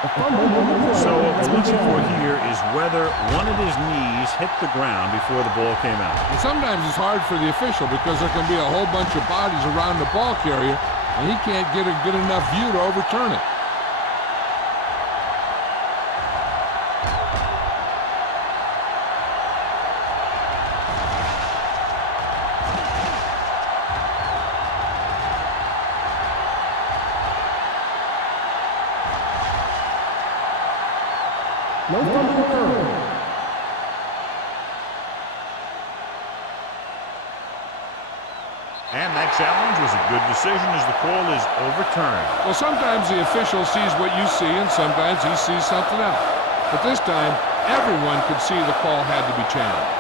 So what we're looking for here is whether one of his knees hit the ground before the ball came out. And sometimes it's hard for the official because there can be a whole bunch of bodies around the ball carrier, and he can't get a good enough view to overturn it. No fumble occurred. that challenge was a good decision as the call is overturned. Well, sometimes the official sees what you see, and sometimes he sees something else. But this time, everyone could see the call had to be changed.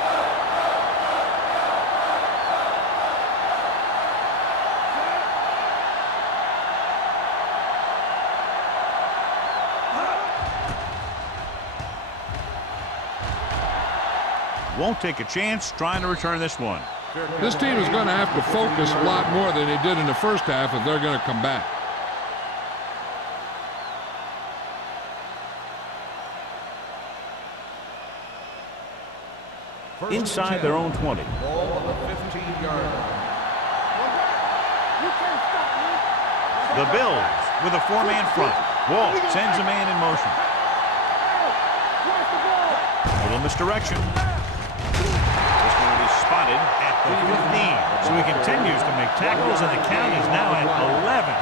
Won't take a chance trying to return this one. This team is going to have to focus a lot more than they did in the first half if they're going to come back. Inside their own 20. Ball on the 15-yard line. The Bills with a four-man front. Walt sends a man in motion. A little misdirection. This one is spotted at the 15. So he continues to make tackles, and the count is now at 11.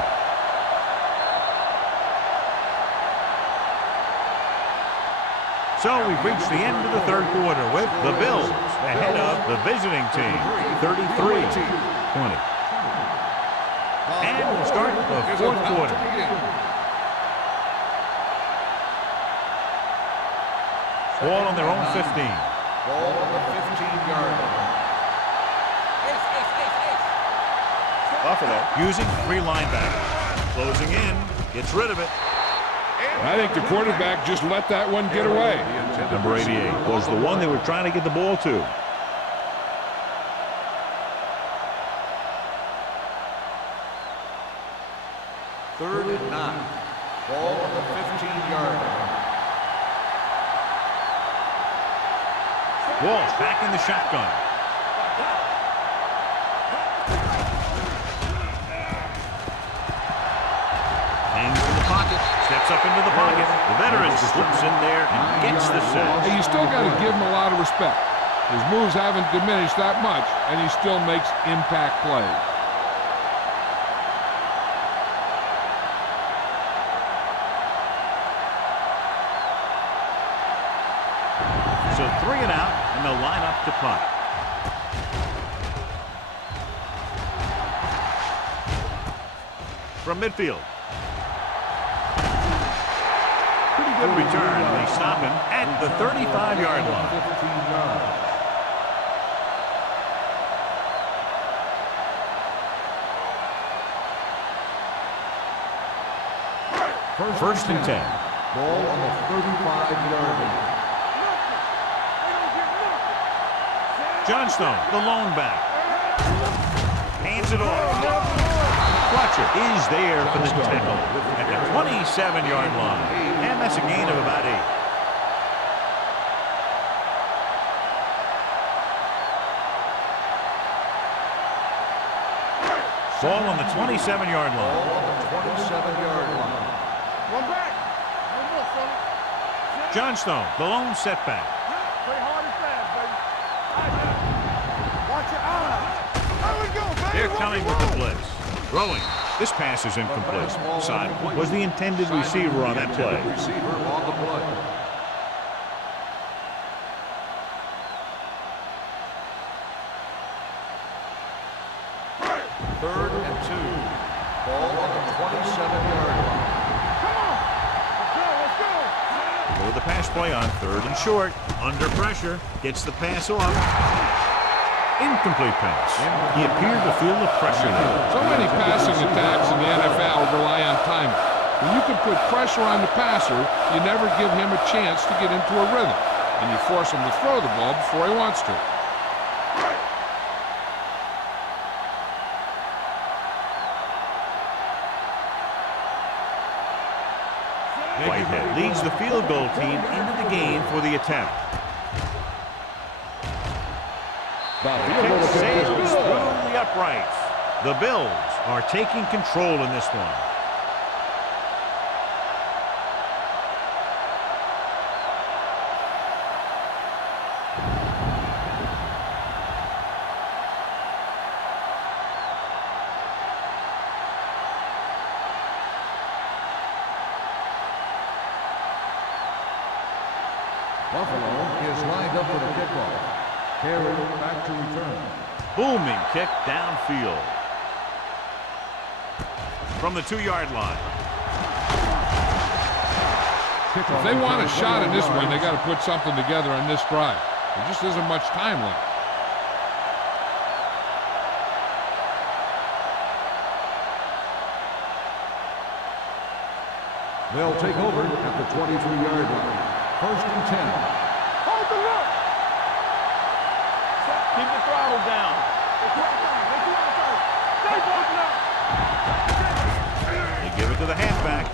So we've reached the end of the third quarter with the Bills ahead of the visiting team, 33-20. And we'll start the fourth quarter. Ball on their own 15. Ball on the 15-yard line. Buffalo using three linebackers. Closing in, gets rid of it. I think the quarterback just let that one get away. Number 88 was the one they were trying to get the ball to. Third and 9. Ball on the 15-yard line. Walsh back in the shotgun. Hangs in the pocket. Steps up into the pocket. The veteran slips in there and gets the sack. Hey, you still got to give him a lot of respect. His moves haven't diminished that much, and he still makes impact plays. So 3 and out, and they'll line up to punt. From midfield. Pretty good return. They stop him at the 35-yard line. 15 yards. First and 10. Ball on the 35-yard line. Johnstone, the lone back. Hands it off. Fletcher is there for the tackle at the 27-yard line. And that's a gain of about 8. Ball on the 27-yard line. Ball on the 27-yard line. One back. One more, son. Johnstone, the lone setback. Play hard and fast, baby. Watch your eyes. There we go, baby. They're coming with the blitz. Throwing. This pass is incomplete. Side was the intended receiver on that play. Receiver on the play. Third and 2. Ball on the 27-yard line. Come on. Let's go. With the pass play on third and short. Under pressure. Gets the pass off. Incomplete pass. He appeared to feel the pressure there. So many passing attacks in the NFL rely on timing. When you can put pressure on the passer, you never give him a chance to get into a rhythm, and you force him to throw the ball before he wants to. Whitehead leads the field goal team into the game for the attempt. Kick sails through the uprights. The Bills are taking control in this one. Buffalo is lined up for the kickoff. Carey back to return. Booming kick downfield. from the 2-yard line. If they want a shot in this one, they got to put something together on this drive. There just isn't much time left. They'll take over at the 23-yard line. First and 10. Hold the look. Keep the throttle down. They give it to the halfback.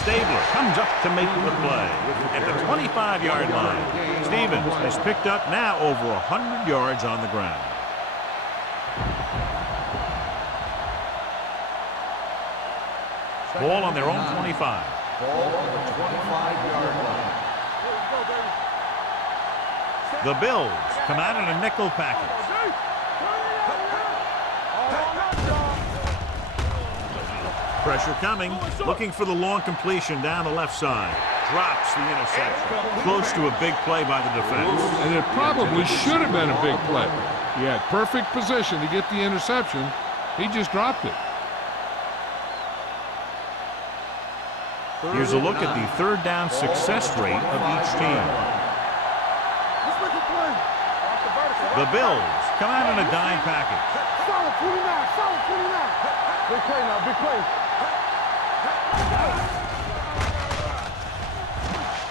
Stabler comes up to make the play at the 25-yard line. Stevens has picked up now over 100 yards on the ground. Ball on their own 25. Ball on the 25-yard line. The Bills come out in a nickel package. Pressure coming, looking for the long completion down the left side. Drops the interception. Close to a big play by the defense. And it probably should have been a big play. He had perfect position to get the interception. He just dropped it. Here's a look at the third down success rate of each team. The Bills come out in a dime package. Solid 29, solid 29. Big play now, big play.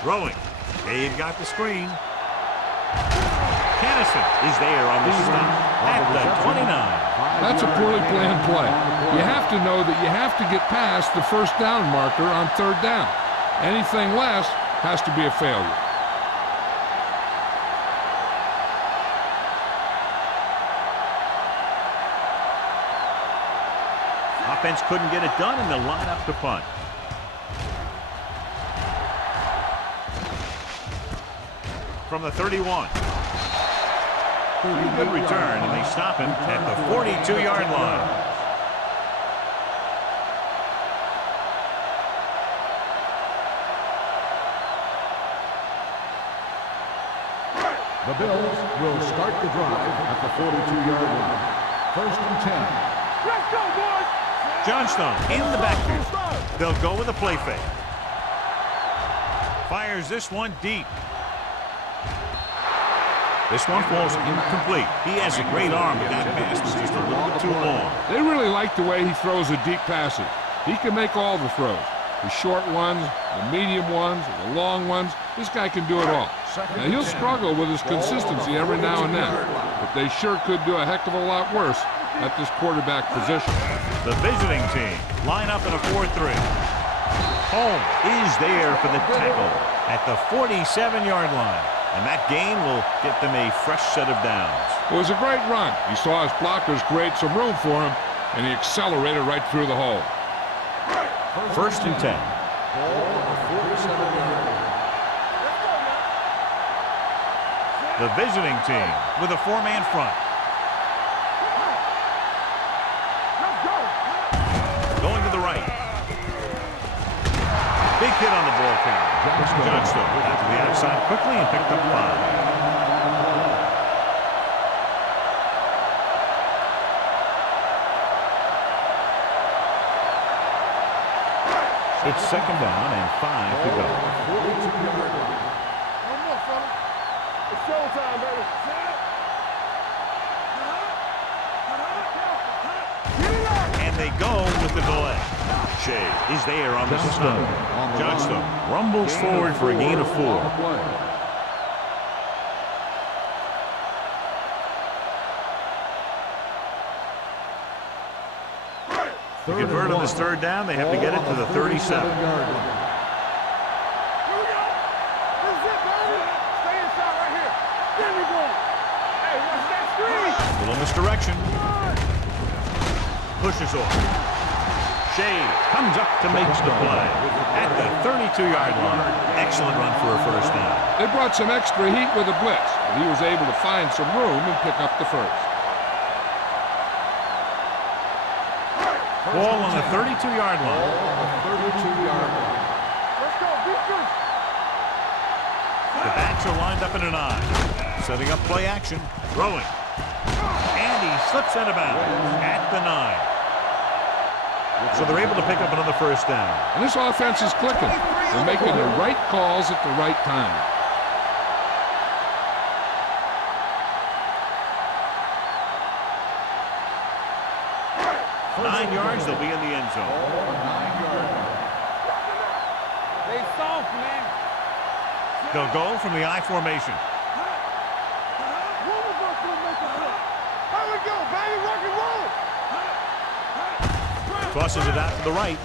Throwing. Dave got the screen. Kennison is there on the stop at the 29. That's a poorly planned play. You have to know that you have to get past the first down marker on third down. Anything less has to be a failure. Offense couldn't get it done, and they'll line up to punt. From the 31. Pretty good return, and they stop him at the 42-yard line. The Bills will start the drive at the 42-yard line. First and 10. Let's go, boys. Johnstone in the backfield. They'll go with a play fake. Fires this one deep. This one falls incomplete. He has a great arm, but that pass was just a little bit too long. They really like the way he throws the deep passes. He can make all the throws. The short ones, the medium ones, the long ones. This guy can do it all. Now, he'll struggle with his consistency every now and then, but they sure could do a heck of a lot worse at this quarterback position. The visiting team line up in a 4-3. Holmes is there for the tackle at the 47-yard line. And that gain will get them a fresh set of downs. It was a great run. He saw his blockers create some room for him, and he accelerated right through the hole. First and 10. Ball on the 47-yard line. The visiting team with a 4-man front. Going to the right. Big hit on the ball carrier. Johnstone got to the outside quickly and picked up 5. It's second down and 5 to go. 42-yard line. One more, fella. It's showtime, baby. And they go with the delay. Shea is there on the stop. Johnstone rumbles forward for a gain of 4. To convert on this third down, they have to get it to the 37. Here we go. This is it, baby. Stay inside right here. There we go. Hey, watch that screen. Little misdirection. Pushes off. Shea comes up to make the play at the 32-yard line. Excellent run for a first down. They brought some extra heat with a blitz, but he was able to find some room and pick up the first. Ball on the 32-yard line. Let's go, defense. The backs are lined up in an I. Setting up play action. Throwing. And he slips out of bounds at the 9. So they're able to pick up another first down. And this offense is clicking. They're making the right calls at the right time. Nine yards, they'll be in the end zone. They soft, man. They'll go from the I formation. One of us will make a play. Here we go, baby. Rock and roll. Tosses it out to the right.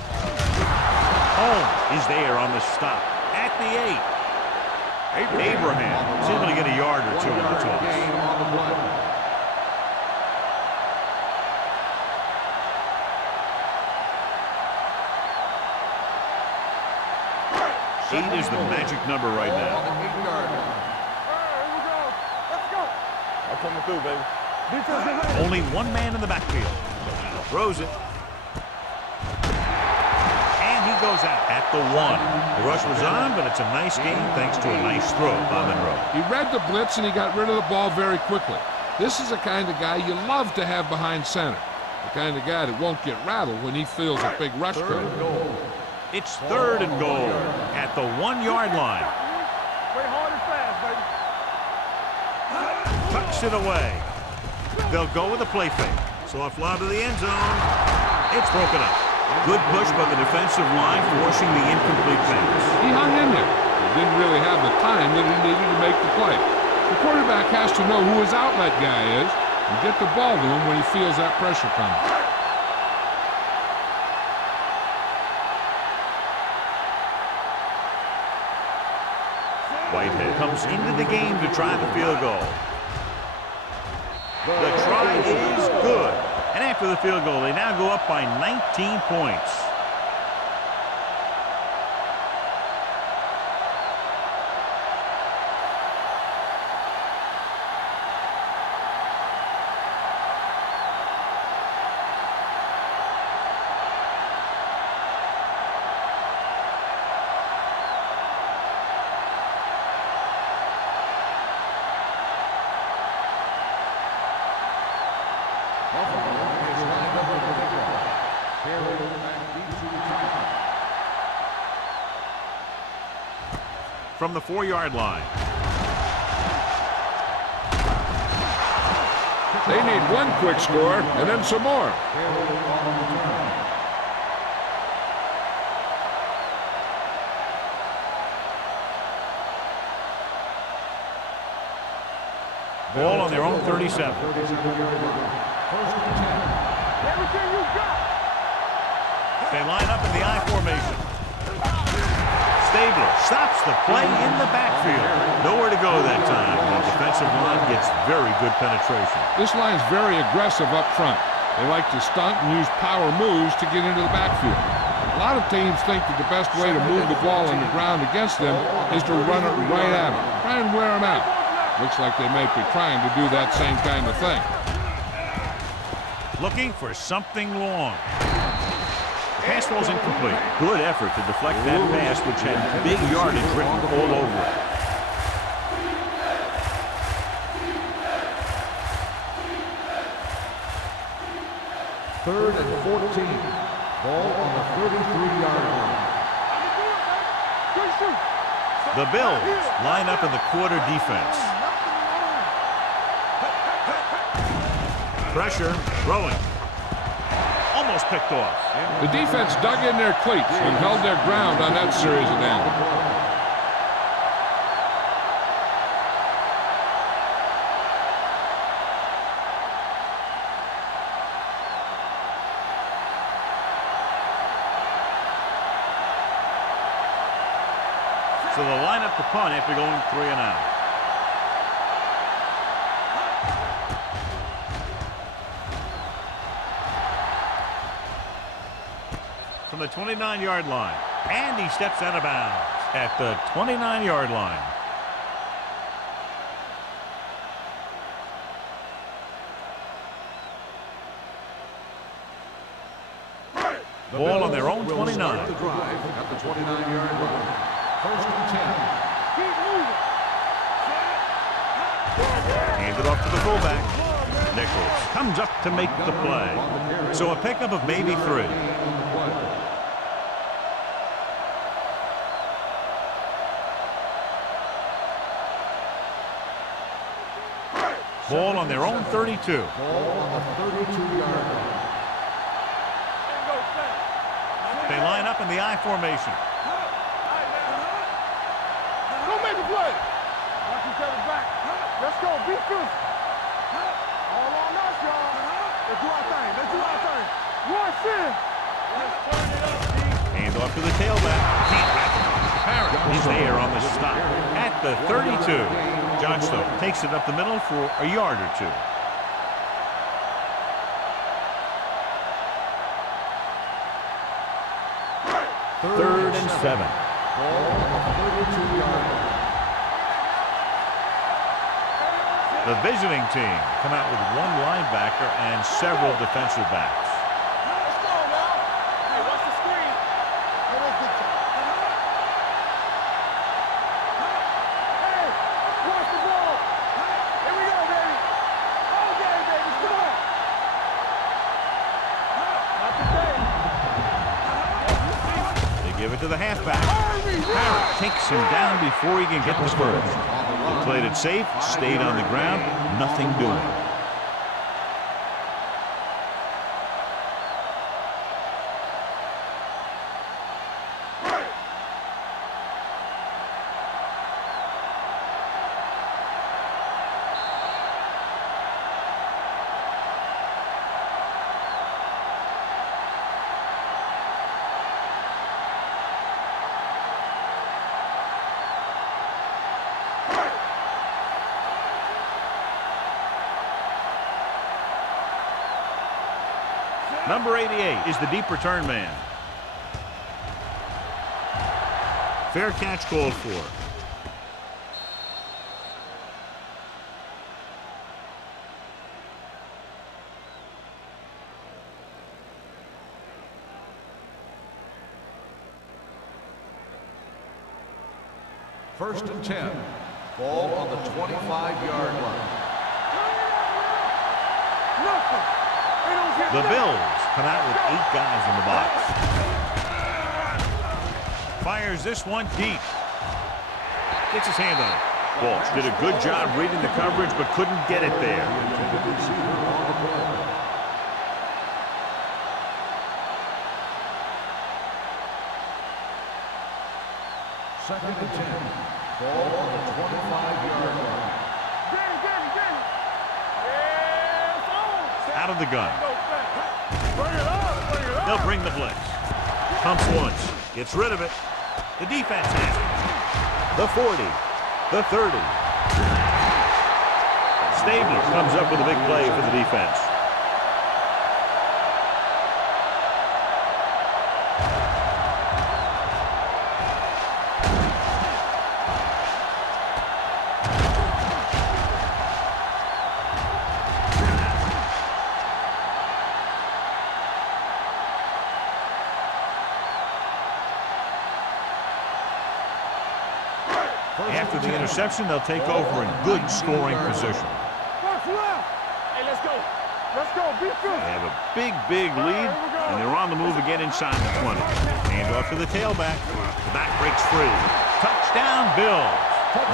Holmes is there on the stop at the 8. Abraham is able to get a yard or two on the toss. Eight is the magic number right now. Here we go. Let's go. I'm coming through, baby. Defensive end. Only one man in the backfield. Throws it. And he goes out at the 1. The rush was on, but it's a nice game thanks to a nice throw by Monroe. He read the blitz and he got rid of the ball very quickly. This is the kind of guy you love to have behind center. The kind of guy that won't get rattled when he feels a big rush coming. It's 3rd and goal at the 1-yard line. Play hard and fast, baby. Tucks it away. They'll go with a play fake. Soft lob to the end zone. It's broken up. Good push by the defensive line, forcing the incomplete pass. He hung in there. He didn't really have the time that he needed to make the play. The quarterback has to know who his outlet guy is and get the ball to him when he feels that pressure coming. Whitehead comes into the game to try the field goal. The try is good. And after the field goal, they now go up by 19 points. From the 4-yard line. They need one quick score and then some more. Ball on their own 37. Everything you got. They line up in the I formation. Stabler stops the play in the backfield. Nowhere to go that time. The defensive line gets very good penetration. This line's very aggressive up front. They like to stunt and use power moves to get into the backfield. A lot of teams think that the best way to move the ball on the ground against them is to run it right at them. Try and wear them out. Looks like they may be trying to do that same kind of thing. Looking for something long. Pass ball's incomplete. Good effort to deflect that pass, which had big yardage written all over it. Third and 14. Ball on the 33-yard line. The Bills line up in the quarter defense. Pressure, throwing. Almost picked off. The defense dug in their cleats and held their ground on that series of downs. So they'll line up the punt after going 3 and out. From the 29-yard line. And he steps out of bounds at the 29-yard line. Ball on their own 29. Start the drive at the 29-yard line. First and 10. Keep moving. Hand it off to the fullback. Nichols comes up to make the play. So a pickup of maybe 3. Ball on their own 32. Ball on the 32-yard line. They line up in the I formation. Don't make a play. Watch each other back. Let's go. Be fierce. All on us, y'all. Let's do our thing. Let's do our thing. Rush in. Let's turn it up, D. Hand off to the tailback. Can't wrap it. Parrott is there on the stop at the 32. Johnstone takes it up the middle for a yard or 2. Third and 7. Ball on the 32-yard line. The visiting team come out with 1 linebacker and several defensive backs. Let's go now. Hey, watch the screen. Hey, watch the ball. Here we go, baby. Okay, baby. Come on. Not today. They give it to the halfback. Parrott takes him down before he can get the first. They played it safe, stayed on the ground, nothing doing. Number 88 is the deep return man. Fair catch called for. First and 10. Ball on the 25-yard line. The Bills come out with 8 guys in the box. Fires this one deep. Gets his hand on it. Walsh did a good job reading the coverage, but couldn't get it there. Second and 10. Ball on the 25-yard line. Out of the gun. They'll bring the blitz. Pumps once. Gets rid of it. The defense has it. The 40. The 30. Stabler comes up with a big play for the defense. After the interception, they'll take over in good scoring position. Hey, let's go. Let's go. Be good. They have a big lead, and they're on the move again inside the 20. Hand off to the tailback. The back breaks free. Touchdown, Bills.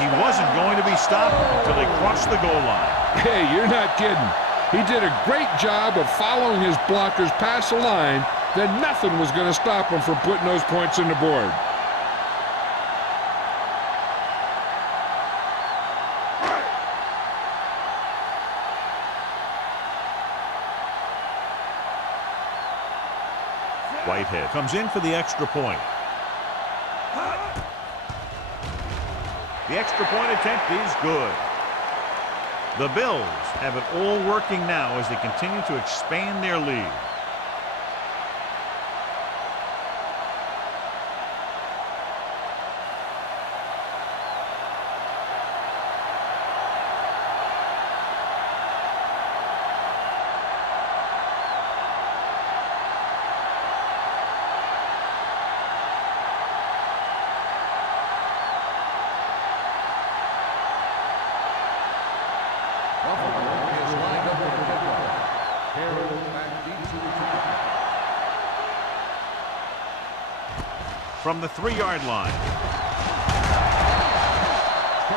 He wasn't going to be stopped until they crossed the goal line. Hey, you're not kidding. He did a great job of following his blockers past the line. Then nothing was going to stop him from putting those points on the board. Whitehead comes in for the extra point. The extra point attempt is good. The Bills have it all working now as they continue to expand their lead. Buffalo is lined up with from the 3-yard line.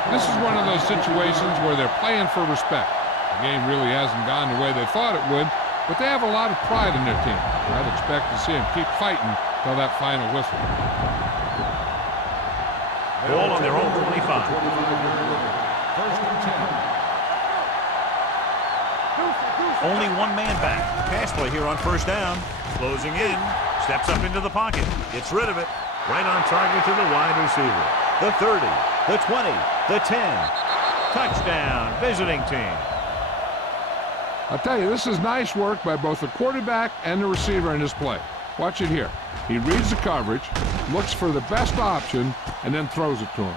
This is one of those situations where they're playing for respect. The game really hasn't gone the way they thought it would, but they have a lot of pride in their team. I'd expect to see them keep fighting till that final whistle. Ball on their own 25. First and 10. Only one man back. Pass play here on first down. Closing in. Steps up into the pocket. Gets rid of it. Right on target to the wide receiver. The 30, the 20, the 10. Touchdown, visiting team. I'll tell you, this is nice work by both the quarterback and the receiver in this play. Watch it here. He reads the coverage, looks for the best option, and then throws it to him.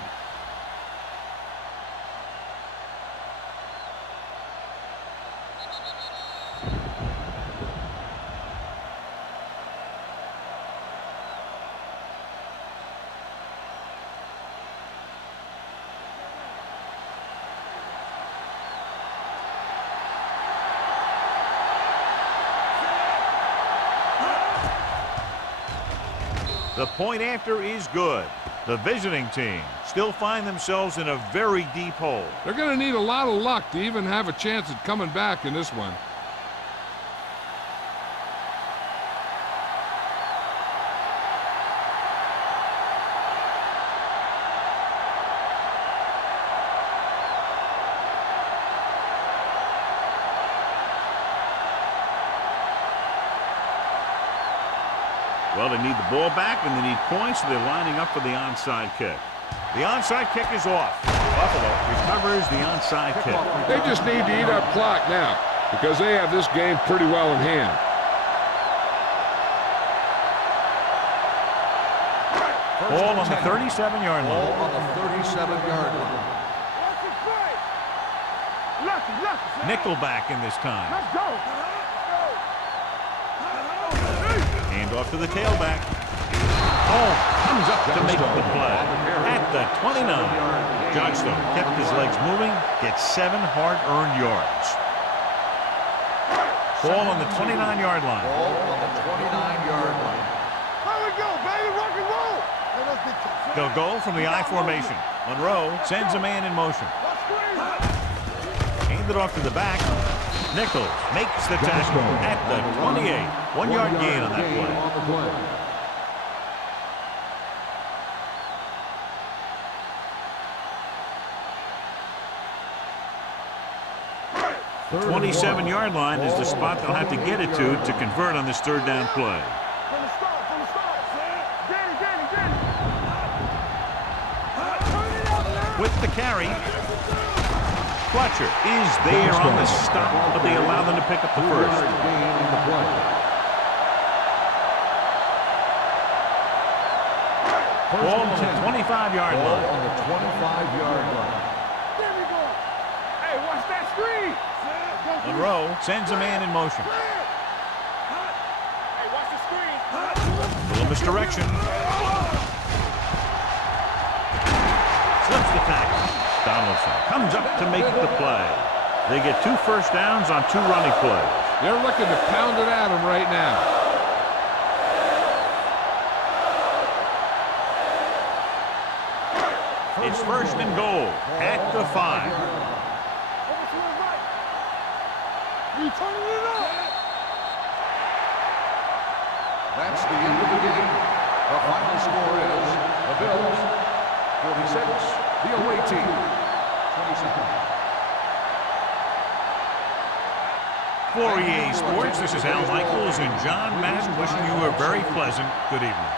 The point after is good. The visiting team still find themselves in a very deep hole. They're going to need a lot of luck to even have a chance at coming back in this one. Well, they need the ball back, and they need points, so they're lining up for the onside kick. The onside kick is off. Buffalo recovers the onside kick. They just need to eat up clock now because they have this game pretty well in hand. Ball on the 37-yard line. Ball on the 37-yard line. Nickelback in this time. Let's go. Hand off to the tailback. Oh, comes up to make the play. At the 29. Johnstone kept his legs moving, gets 7 hard-earned yards. Ball on the 29-yard line. Ball on the 29-yard line. How we go, baby? Rock and roll. They'll go from the I formation. Monroe sends a man in motion. Hand it off to the back. Nichols makes the tackle at the 28. 1-yard gain on that play. 27-yard line is the spot they'll have to get it to convert on this third down play. From the start. Danny. With the carry, Fletcher is there on the stop, but they allow them to pick up the first. Ball on the 25-yard line. On the 25-yard line. There we go. Hey, watch that screen. Monroe sends a man in motion. Hey, watch the screen. Little misdirection. Slips the tackle. Donaldson comes up to make the play. They get 2 first downs on 2 running plays. They're looking to pound it at him right now. It's first and goal at the 5. You turning it up. That's the end of the game. The final score is the Bills 46, the away team 27. For EA Sports, this is Al Michaels and John Madden wishing you a very pleasant good evening.